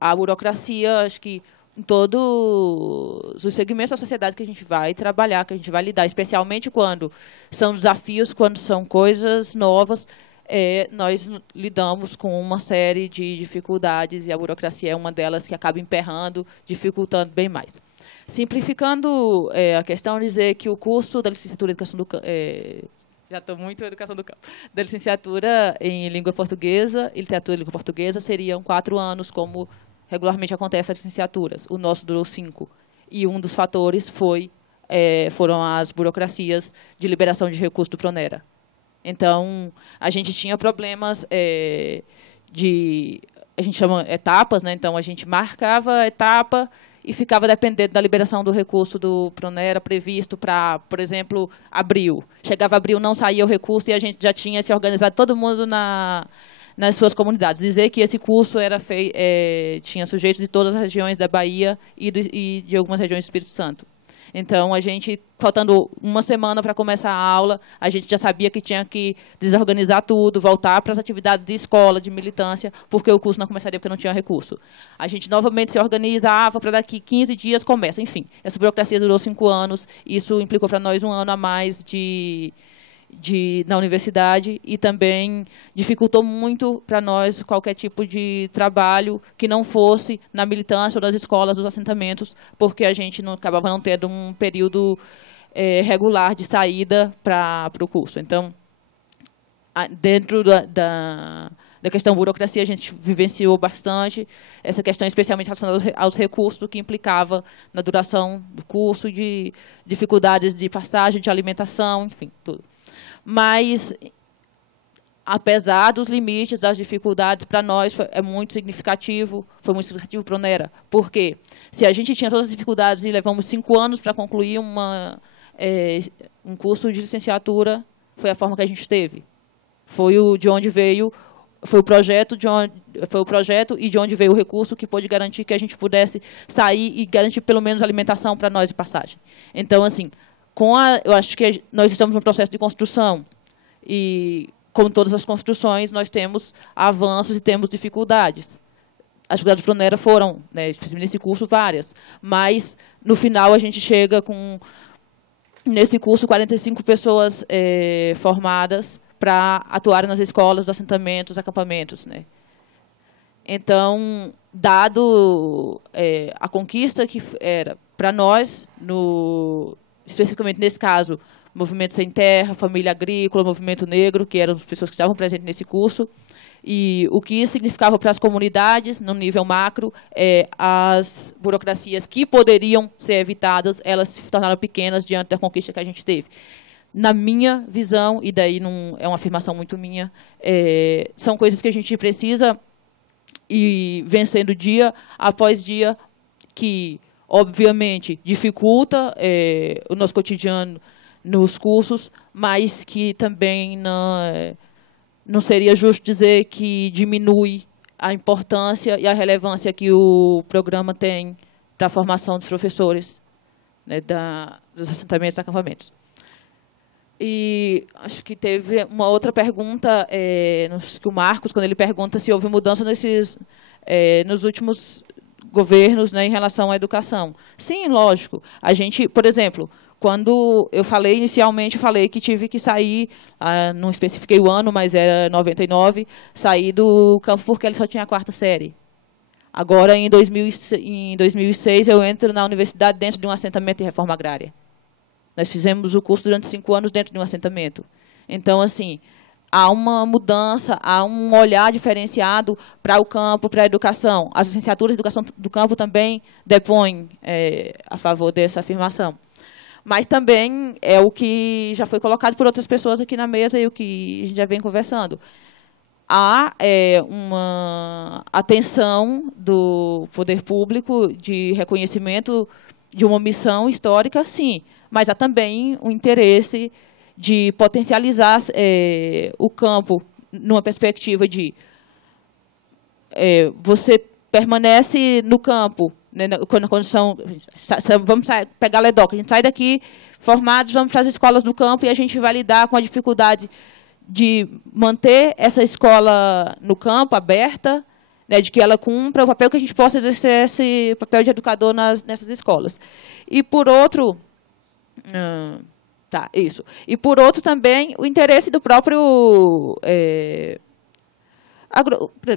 a burocracia, acho que em todos os segmentos da sociedade que a gente vai trabalhar, que a gente vai lidar, especialmente quando são desafios, quando são coisas novas, nós lidamos com uma série de dificuldades e a burocracia é uma delas que acaba emperrando, dificultando bem mais. Simplificando a questão, dizer que o curso da licenciatura em Educação do Campo, já estou muito em Educação do Campo, da licenciatura em Língua Portuguesa e Literatura e Língua Portuguesa seriam 4 anos, como regularmente acontece nas licenciaturas. O nosso durou 5. E um dos fatores foram as burocracias de liberação de recursos do Pronera. Então, a gente tinha problemas a gente chama etapas, né? Então, a gente marcava a etapa e ficava dependendo da liberação do recurso do Pronera previsto para, por exemplo, abril. Chegava abril, não saía o recurso e a gente já tinha se organizado todo mundo nas suas comunidades. Dizer que esse curso tinha sujeitos de todas as regiões da Bahia e de algumas regiões do Espírito Santo. Então, a gente, faltando uma semana para começar a aula, a gente já sabia que tinha que desorganizar tudo, voltar para as atividades de escola, de militância, porque o curso não começaria porque não tinha recurso. A gente novamente se organizava para daqui 15 dias começa. Enfim, essa burocracia durou 5 anos. Isso implicou para nós 1 ano a mais na universidade e também dificultou muito para nós qualquer tipo de trabalho que não fosse na militância ou nas escolas, dos assentamentos, porque a gente acabava não tendo um período regular de saída para o curso. Então, dentro da questão burocracia, a gente vivenciou bastante essa questão, especialmente relacionada aos recursos, que implicava na duração do curso, de dificuldades de passagem, de alimentação, enfim, tudo. Mas, apesar dos limites, das dificuldades, para nós foi muito significativo para o Pronera. Por quê? Se a gente tinha todas as dificuldades e levamos 5 anos para concluir um curso de licenciatura, foi a forma que a gente teve. Foi o projeto e de onde veio o recurso que pôde garantir que a gente pudesse sair e garantir pelo menos alimentação para nós e passagem. Então, assim, eu acho que nós estamos num processo de construção e, como todas as construções, nós temos avanços e temos dificuldades. As dificuldades do Pronera foram, né, especialmente nesse curso, várias, mas, no final, a gente chega com, nesse curso, 45 pessoas formadas para atuarem nas escolas, nos assentamentos, acampamentos, né? Então, dado a conquista que era para nós, especificamente nesse caso, Movimento Sem Terra, Família Agrícola, Movimento Negro, que eram as pessoas que estavam presentes nesse curso, e o que isso significava para as comunidades, no nível macro, as burocracias que poderiam ser evitadas, elas se tornaram pequenas diante da conquista que a gente teve. na minha visão, e daí não é uma afirmação muito minha, são coisas que a gente precisa ir vencendo dia após dia, que, obviamente, dificulta o nosso cotidiano nos cursos, mas que também não seria justo dizer que diminui a importância e a relevância que o programa tem para a formação dos professores, né, dos assentamentos e acampamentos. E acho que teve uma outra pergunta, que o Marcos, quando ele pergunta se houve mudança nos últimos governos, né, em relação à educação. Sim, lógico. A gente, por exemplo, quando eu falei inicialmente, falei que tive que sair, não especifiquei o ano, mas era 99, sair do campo porque ele só tinha a 4ª série. Agora, em 2006, eu entro na universidade dentro de um assentamento de reforma agrária. Nós fizemos o curso durante 5 anos dentro de um assentamento. Então, assim, há uma mudança, há um olhar diferenciado para o campo, para a educação. As licenciaturas de educação do campo também depõem a favor dessa afirmação. Mas também é o que já foi colocado por outras pessoas aqui na mesa e o que a gente já vem conversando. Há uma atenção do poder público de reconhecimento de uma missão histórica, sim, mas há também o interesse de potencializar o campo numa perspectiva de você permanece no campo, né, quando condição, vamos pegar a LEDOC, a gente sai daqui formados, vamos para as escolas do campo e a gente vai lidar com a dificuldade de manter essa escola no campo, aberta, né, de que ela cumpra o papel, que a gente possa exercer esse papel de educador nessas escolas. E, por outro... isso. E, por outro, também, o interesse do próprio...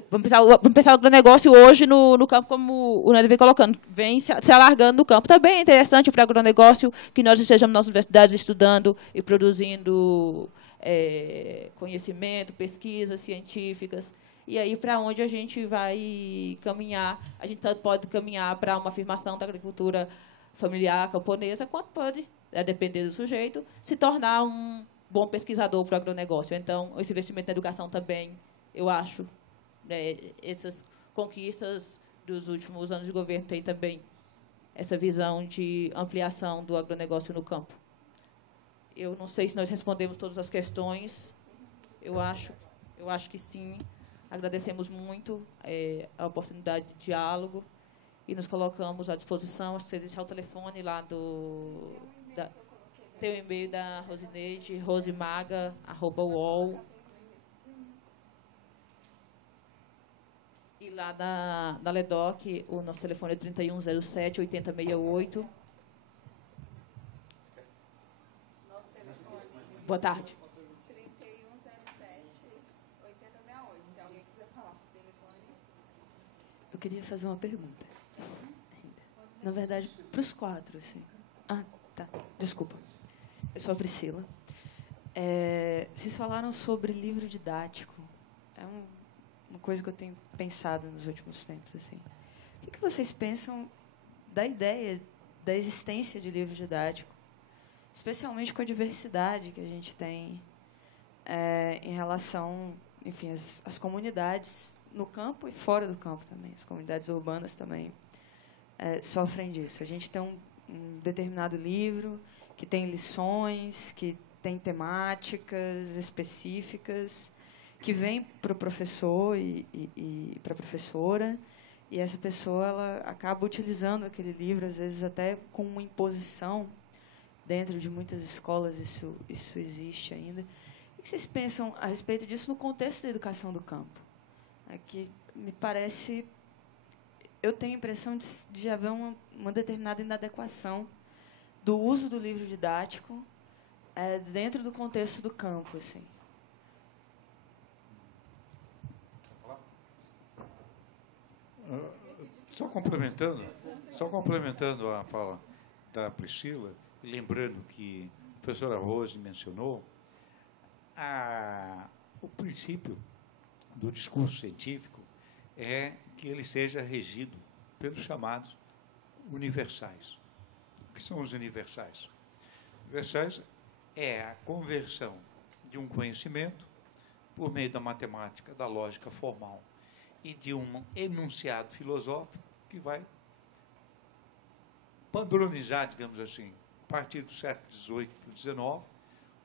vamos pensar o agronegócio hoje no campo, como o Nélio vem colocando, vem se alargando no campo. Também é interessante para o agronegócio que nós estejamos nas universidades estudando e produzindo conhecimento, pesquisas científicas. E aí, para onde a gente vai caminhar? A gente tanto pode caminhar para uma afirmação da agricultura familiar camponesa, quanto pode, a depender do sujeito, se tornar um bom pesquisador para o agronegócio. Então, esse investimento na educação também, eu acho, né, essas conquistas dos últimos anos de governo têm também essa visão de ampliação do agronegócio no campo. Eu não sei se nós respondemos todas as questões. Eu acho que sim. Agradecemos muito a oportunidade de diálogo e nos colocamos à disposição. Acho que você deixar o telefone lá tem o e-mail da Rosineide, rosemaga@uol. E lá da LEDOC, o nosso telefone é 3107-8068. Boa tarde. 3107-8068. Se alguém quiser falar por telefone. Eu queria fazer uma pergunta. Na verdade, para os 4. Assim. Ah, tá. Desculpa. Eu sou a Priscila. Vocês falaram sobre livro didático. É uma coisa que eu tenho pensado nos últimos tempos. Assim. O que vocês pensam da ideia da existência de livro didático, especialmente com a diversidade que a gente tem em relação, enfim, às comunidades no campo e fora do campo também. As comunidades urbanas também sofrem disso. A gente tem um determinado livro que tem lições, que tem temáticas específicas, que vem para o professor e para a professora, e essa pessoa ela acaba utilizando aquele livro, às vezes até com uma imposição. Dentro de muitas escolas isso existe ainda. O que vocês pensam a respeito disso no contexto da educação do campo? Que me parece... Eu tenho a impressão de haver uma determinada inadequação do uso do livro didático dentro do contexto do campo. Assim. Só complementando a fala da Priscila, lembrando que a professora Rose mencionou, o princípio do discurso científico é que ele seja regido pelos chamados universais. O que são os universais? Universais é a conversão de um conhecimento por meio da matemática, da lógica formal e de um enunciado filosófico que vai padronizar, digamos assim, a partir do século XVIII para o XIX,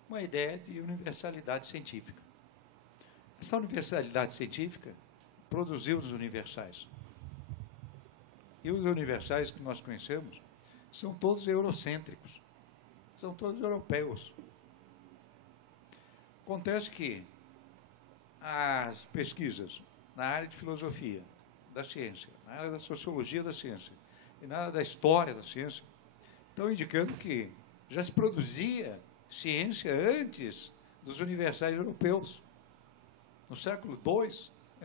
uma ideia de universalidade científica. Essa universalidade científica produziu os universais. E os universais que nós conhecemos são todos eurocêntricos, são todos europeus. Acontece que as pesquisas na área de filosofia, da ciência, na área da sociologia da ciência e na área da história da ciência, estão indicando que já se produzia ciência antes dos universais europeus. No século II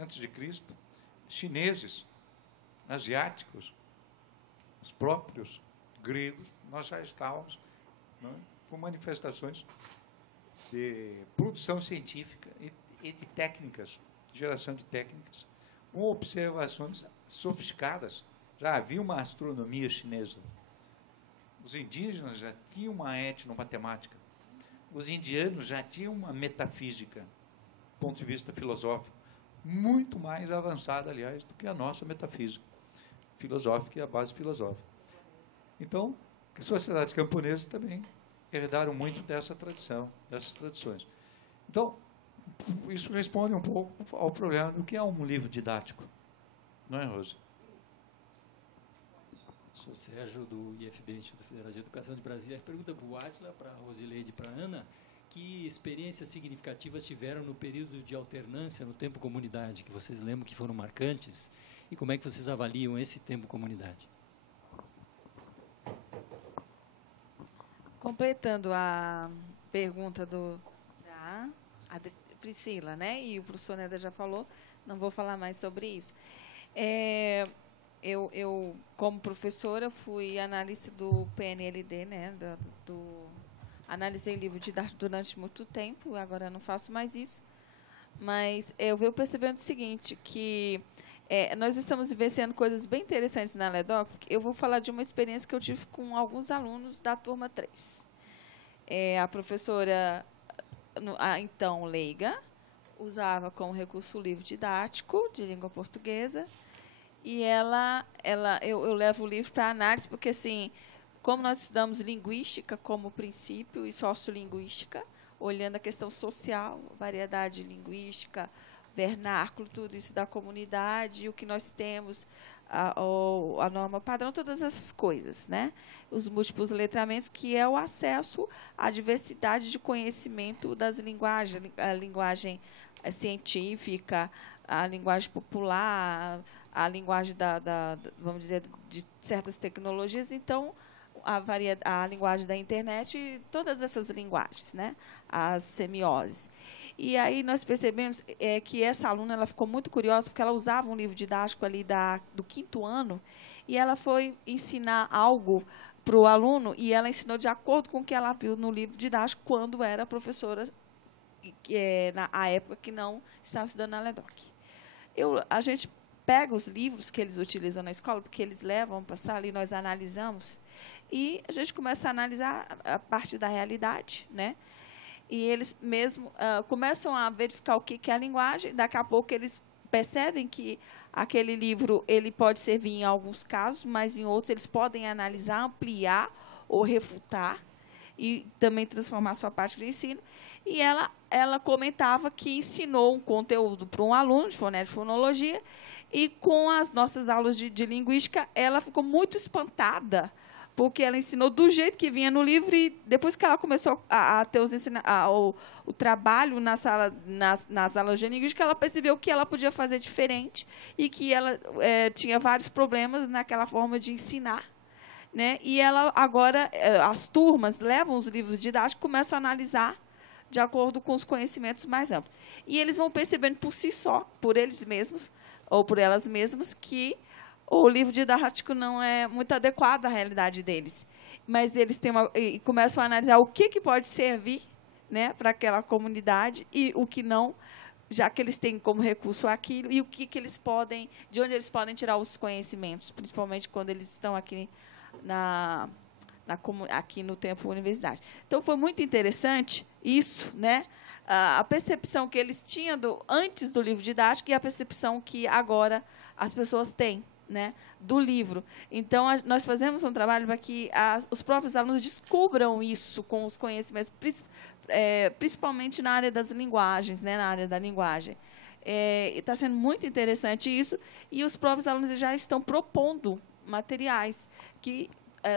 a.C., chineses, asiáticos, os próprios gregos, nós já estávamos, não é, com manifestações de produção científica e de técnicas, de geração de técnicas, com observações sofisticadas. Já havia uma astronomia chinesa. Os indígenas já tinham uma etnomatemática. Os indianos já tinham uma metafísica, do ponto de vista filosófico, muito mais avançada, aliás, do que a nossa metafísica filosófica e a base filosófica. Então, as sociedades camponesas também herdaram muito dessa tradição, dessas tradições. Então, isso responde um pouco ao problema do que é um livro didático. Não é, Rosa? Sou Sérgio, do IFB, Instituto Federal de Educação de Brasília. Pergunta para o Átila, para a Rosileide e para a Ana, que experiências significativas tiveram no período de alternância no tempo comunidade, que vocês lembram que foram marcantes, e como é que vocês avaliam esse tempo comunidade? Completando a pergunta da Priscila, né? E o professor Neda já falou, não vou falar mais sobre isso. Eu, como professora, fui analista do PNLD, né? Analisei livro didático durante muito tempo, agora eu não faço mais isso. Mas eu venho percebendo o seguinte, que nós estamos vivenciando coisas bem interessantes na LEDOC. Eu vou falar de uma experiência que eu tive com alguns alunos da turma 3. A professora, então leiga, usava como recurso o livro didático de língua portuguesa, e eu levo o livro para análise, porque, assim, como nós estudamos linguística como princípio e sociolinguística, olhando a questão social, variedade linguística, vernáculo, tudo isso da comunidade, o que nós temos, a norma padrão, todas essas coisas, né? Os múltiplos letramentos, que é o acesso à diversidade de conhecimento das linguagens, a linguagem científica, a linguagem popular, a linguagem vamos dizer, de certas tecnologias. Então, a linguagem da internet, todas essas linguagens, né? As semioses. E aí nós percebemos que essa aluna ela ficou muito curiosa, porque ela usava um livro didático ali do 5º ano, e ela foi ensinar algo para o aluno, e ela ensinou de acordo com o que ela viu no livro didático quando era professora, na época que não estava estudando na LEDOC. A gente pega os livros que eles utilizam na escola, porque eles levam para a sala e nós analisamos, e a gente começa a analisar a partir da realidade, né? E eles mesmo começam a verificar o que é a linguagem. Daqui a pouco eles percebem que aquele livro ele pode servir em alguns casos, mas em outros eles podem analisar, ampliar ou refutar e também transformar a sua prática de ensino. E ela comentava que ensinou um conteúdo para um aluno de fonética e fonologia, e com as nossas aulas de linguística, ela ficou muito espantada, porque ela ensinou do jeito que vinha no livro, e depois que ela começou a ter o trabalho nas aulas de linguística, ela percebeu que ela podia fazer diferente e que ela tinha vários problemas naquela forma de ensinar, né? E ela agora, as turmas levam os livros didáticos e começam a analisar de acordo com os conhecimentos mais amplos. E eles vão percebendo por si só, por eles mesmos, ou por elas mesmas, que o livro didático não é muito adequado à realidade deles. Mas eles começam a analisar o que pode servir, né, para aquela comunidade e o que não, já que eles têm como recurso aquilo, e o que eles podem, de onde eles podem tirar os conhecimentos, principalmente quando eles estão aqui na aqui no Tempo Universidade. Então, foi muito interessante isso, né? A percepção que eles tinham antes do livro didático e a percepção que agora as pessoas têm, né, do livro. Então, nós fazemos um trabalho para que os próprios alunos descubram isso com os conhecimentos, principalmente na área das linguagens, né, na área da linguagem. Está sendo muito interessante isso, e os próprios alunos já estão propondo materiais que...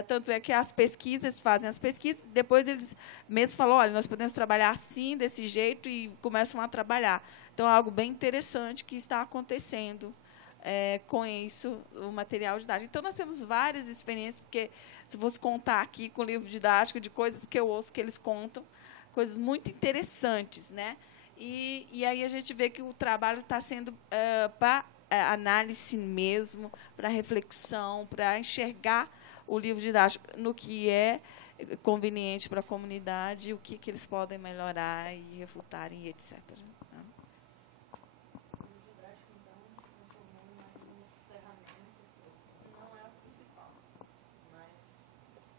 tanto é que as pesquisas fazem as pesquisas, depois eles mesmos falam, olha, nós podemos trabalhar assim, desse jeito, e começam a trabalhar. Então, é algo bem interessante que está acontecendo com isso, o material didático. Então, nós temos várias experiências, porque se fosse contar aqui com o livro didático, de coisas que eu ouço que eles contam, coisas muito interessantes, né? E aí a gente vê que o trabalho está sendo para análise mesmo, para reflexão, para enxergar o livro didático no que é conveniente para a comunidade, o que eles podem melhorar e refutarem, etc. Não é o principal, mas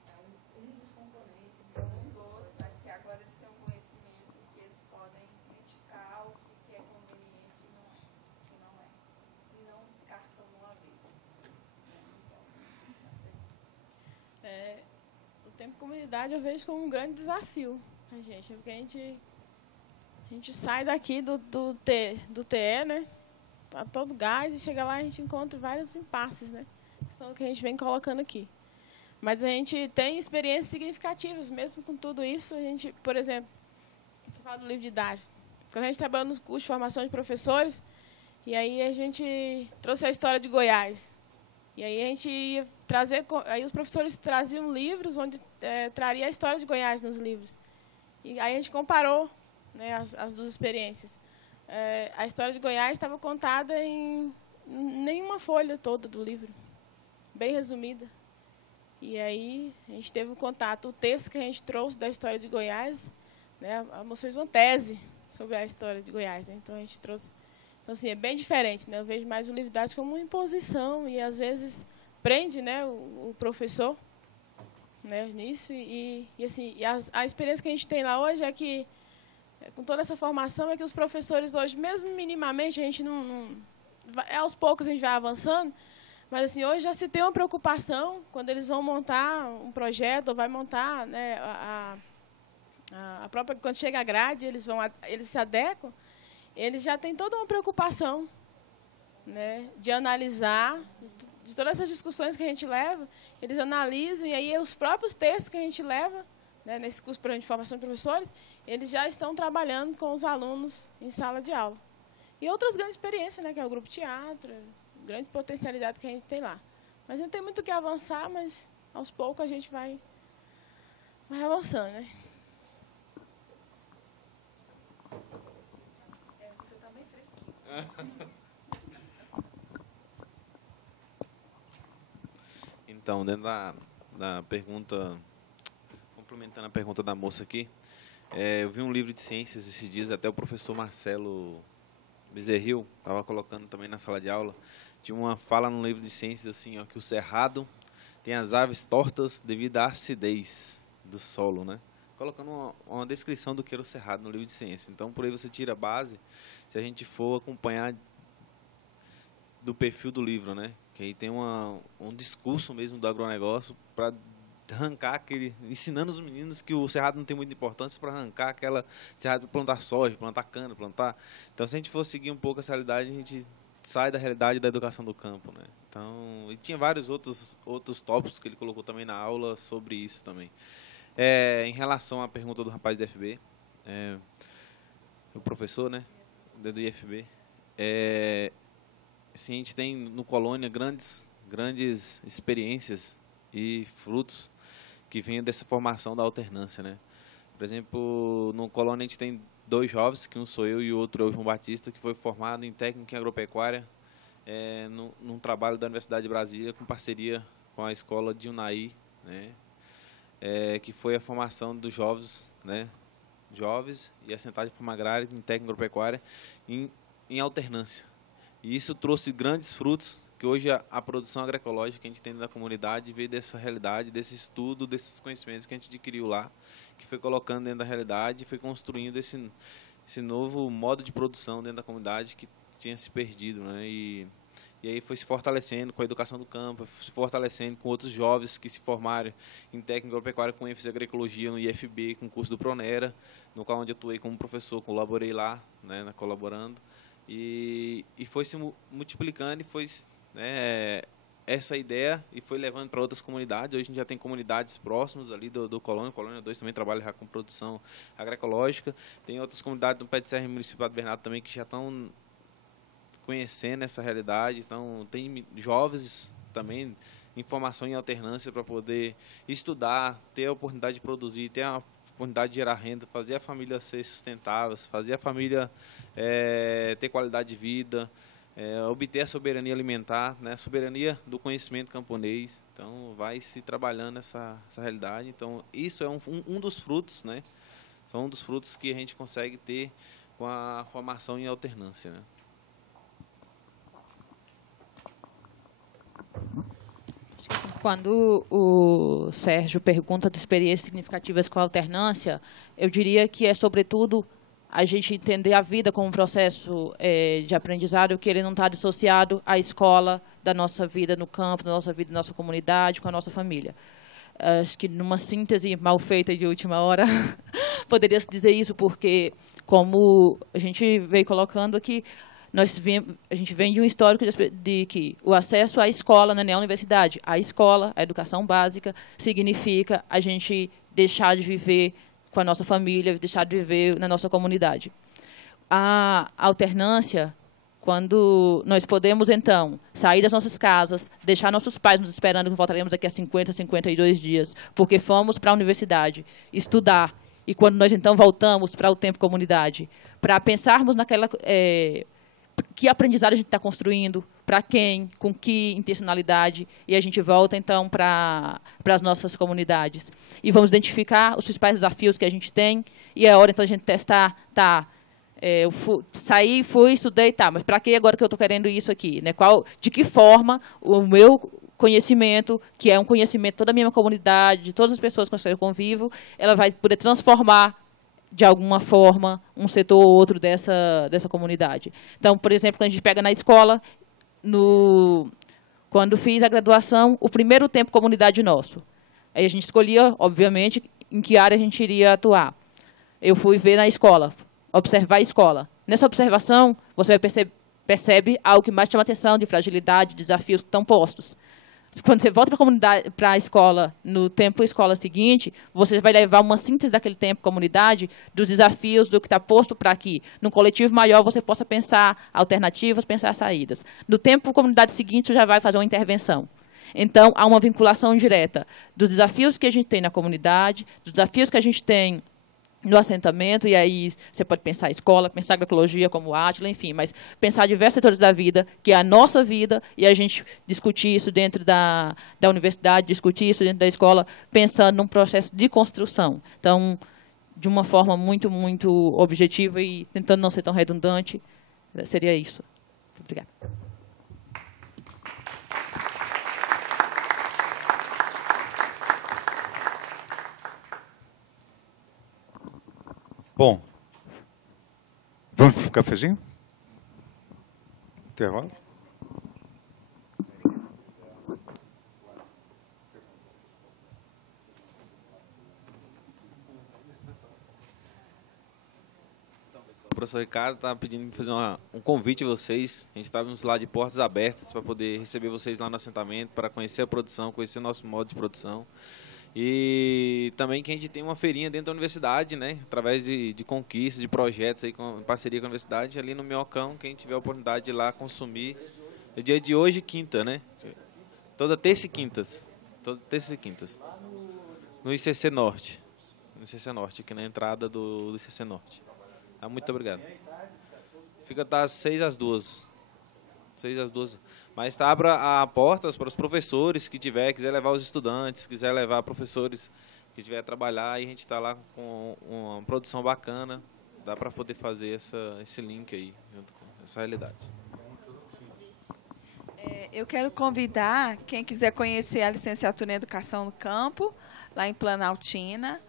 é um dos componentes, um dos, mas que agora eles têm um conhecimento que eles podem criticar o que é conveniente e o que não é. E não descartam uma vez. O Tempo Comunidade eu vejo como um grande desafio para a gente, porque a gente sai daqui do TE, né? A todo gás, e chega lá e a gente encontra vários impasses, né? Que são o que a gente vem colocando aqui. Mas a gente tem experiências significativas, mesmo com tudo isso. A gente, por exemplo, você fala do livro didático. Quando a gente trabalha no curso de formação de professores, e aí a gente trouxe a história de Goiás. E aí a gente ia trazer, aí os professores traziam livros onde traria a história de Goiás nos livros. E aí a gente comparou, né, as duas experiências. A história de Goiás estava contada em nenhuma folha toda do livro, bem resumida. E aí a gente teve um contato, o texto que a gente trouxe da história de Goiás, né, a moça fez uma tese sobre a história de Goiás, né, então a gente trouxe. Então, assim, é bem diferente, né? Eu vejo mais o livro didático como uma imposição e, às vezes, prende, né, o professor, né, nisso. E assim, a experiência que a gente tem lá hoje é que, com toda essa formação, é que os professores hoje, mesmo minimamente, a gente aos poucos a gente vai avançando, mas, assim, hoje já se tem uma preocupação quando eles vão montar um projeto ou vai montar, né, a própria, quando chega a grade, eles se adequam. Eles já têm toda uma preocupação, né, de analisar, de todas essas discussões que a gente leva, eles analisam, e aí os próprios textos que a gente leva, né, nesse curso de formação de professores, eles já estão trabalhando com os alunos em sala de aula. E outras grandes experiências, né, que é o grupo teatro, grande potencialidade que a gente tem lá. Mas a gente tem muito o que avançar, mas aos poucos a gente vai avançando, né? Então, dentro da pergunta, complementando a pergunta da moça aqui, eu vi um livro de ciências esses dias, até o professor Marcelo Bezerril estava colocando também na sala de aula, tinha uma fala no livro de ciências assim, ó, que o cerrado tem as aves tortas devido à acidez do solo, né? Colocando uma descrição do que era o cerrado no livro de ciências. Então, por aí você tira a base, se a gente for acompanhar do perfil do livro, né? Que aí tem um discurso mesmo do agronegócio para arrancar ensinando os meninos que o cerrado não tem muita importância, para arrancar aquela cerrado para plantar soja, plantar cana, plantar. Então, se a gente for seguir um pouco essa realidade, a gente sai da realidade da educação do campo, né? Então, e tinha vários outros tópicos que ele colocou também na aula sobre isso também. Em relação à pergunta do rapaz do IFB, o professor, né, do IFB, assim, a gente tem no Colônia grandes experiências e frutos que vêm dessa formação da alternância, né? Por exemplo, no Colônia a gente tem 2 jovens, que um sou eu e o outro é o João Batista, que foi formado em técnica em agropecuária num trabalho da Universidade de Brasília com parceria com a escola de Unai, né? Que foi a formação dos jovens, né? Jovens e assentados de forma agrária em técnica agropecuária em alternância. E isso trouxe grandes frutos, que hoje a produção agroecológica que a gente tem na comunidade veio dessa realidade, desse estudo, desses conhecimentos que a gente adquiriu lá, que foi colocando dentro da realidade e foi construindo esse novo modo de produção dentro da comunidade que tinha se perdido, né? E aí foi se fortalecendo com a educação do campo, se fortalecendo com outros jovens que se formaram em técnica agropecuária com ênfase em agroecologia no IFB, com o curso do Pronera, no qual onde eu atuei como professor, colaborei lá, né, colaborando. E foi se multiplicando e foi, né, essa ideia e foi levando para outras comunidades. Hoje a gente já tem comunidades próximas ali do Colônia. Colônia 2 também trabalha já com produção agroecológica. Tem outras comunidades do Pé de Serra e Municipal de Bernardo também que já estão conhecendo essa realidade. Então, tem jovens também em formação em alternância para poder estudar, ter a oportunidade de produzir, ter a oportunidade de gerar renda, fazer a família ser sustentável, fazer a família ter qualidade de vida, obter a soberania alimentar, né, a soberania do conhecimento camponês. Então, vai se trabalhando essa realidade. Então, isso é um dos frutos, né? São um dos frutos que a gente consegue ter com a formação em alternância, né? Quando o Sérgio pergunta de experiências significativas com a alternância, eu diria que é, sobretudo, a gente entender a vida como um processo de aprendizado, que ele não está dissociado à escola da nossa vida no campo, da nossa vida na nossa comunidade, com a nossa família. Acho que, numa síntese mal feita de última hora, poderia-se dizer isso, porque, como a gente veio colocando aqui, a gente vem de um histórico de que o acesso à escola, não é nem à universidade, a escola, a educação básica, significa a gente deixar de viver com a nossa família, deixar de viver na nossa comunidade. A alternância, quando nós podemos, então, sair das nossas casas, deixar nossos pais nos esperando, que voltaremos daqui a 50, 52 dias, porque fomos para a universidade estudar, e quando nós, então, voltamos para o tempo comunidade, para pensarmos naquela... que aprendizado a gente está construindo, para quem, com que intencionalidade, e a gente volta, então, para as nossas comunidades. E vamos identificar os principais desafios que a gente tem, e é hora, então, a gente testar, eu saí, fui, estudei, mas para que agora que eu estou querendo isso aqui? Né? De que forma o meu conhecimento, que é um conhecimento de toda a minha comunidade, de todas as pessoas com quem eu convivo, ela vai poder transformar de alguma forma, um setor ou outro dessa comunidade. Então, por exemplo, quando a gente pega na escola, quando fiz a graduação, o primeiro tempo comunidade nosso. Aí a gente escolhia, obviamente, em que área a gente iria atuar. Eu fui ver na escola, observar a escola. Nessa observação, você percebe algo que mais chama atenção, de fragilidade, desafios que estão postos. Quando você volta para a escola, no tempo escola seguinte, você vai levar uma síntese daquele tempo comunidade, dos desafios, do que está posto para que, num coletivo maior, você possa pensar alternativas, pensar saídas. No tempo comunidade seguinte, você já vai fazer uma intervenção. Então, há uma vinculação direta dos desafios que a gente tem na comunidade, dos desafios que a gente tem no assentamento, e aí você pode pensar a escola, pensar a agroecologia como o Átila, enfim, mas pensar diversos setores da vida, que é a nossa vida, e a gente discutir isso dentro da universidade, discutir isso dentro da escola, pensando num processo de construção. Então, de uma forma muito, muito objetiva e tentando não ser tão redundante, seria isso. Obrigada. Bom, vamos para o cafezinho? Intervalo? O professor Ricardo está pedindo para fazer um convite a vocês. A gente estávamos lá de portas abertas para poder receber vocês lá no assentamento, para conhecer a produção, conhecer o nosso modo de produção. E também que a gente tem uma feirinha dentro da universidade, né? Através de conquistas, de projetos aí em parceria com a universidade, ali no Minhocão, quem tiver a oportunidade de ir lá consumir. É dia de hoje, quinta, né? Toda terça e quintas. Toda terça e quintas. No ICC Norte. No ICC Norte, aqui na entrada do ICC Norte. Muito obrigado. Fica das 6 às 2. 6 às 2. Mas está a portas para os professores que quiser levar os estudantes, quiser levar professores que tiver a trabalhar, e a gente está lá com uma produção bacana, dá para poder fazer esse link aí, junto com essa realidade. Eu quero convidar quem quiser conhecer a licenciatura em Educação no Campo, lá em Planaltina.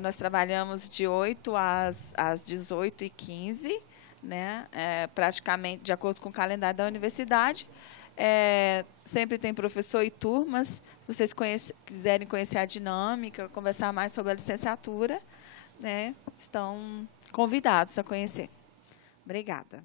Nós trabalhamos de 8 às 18h15, né? Praticamente de acordo com o calendário da universidade. Sempre tem professor e turmas. Se vocês quiserem conhecer a dinâmica, conversar mais sobre a licenciatura, né? Estão convidados a conhecer. Obrigada.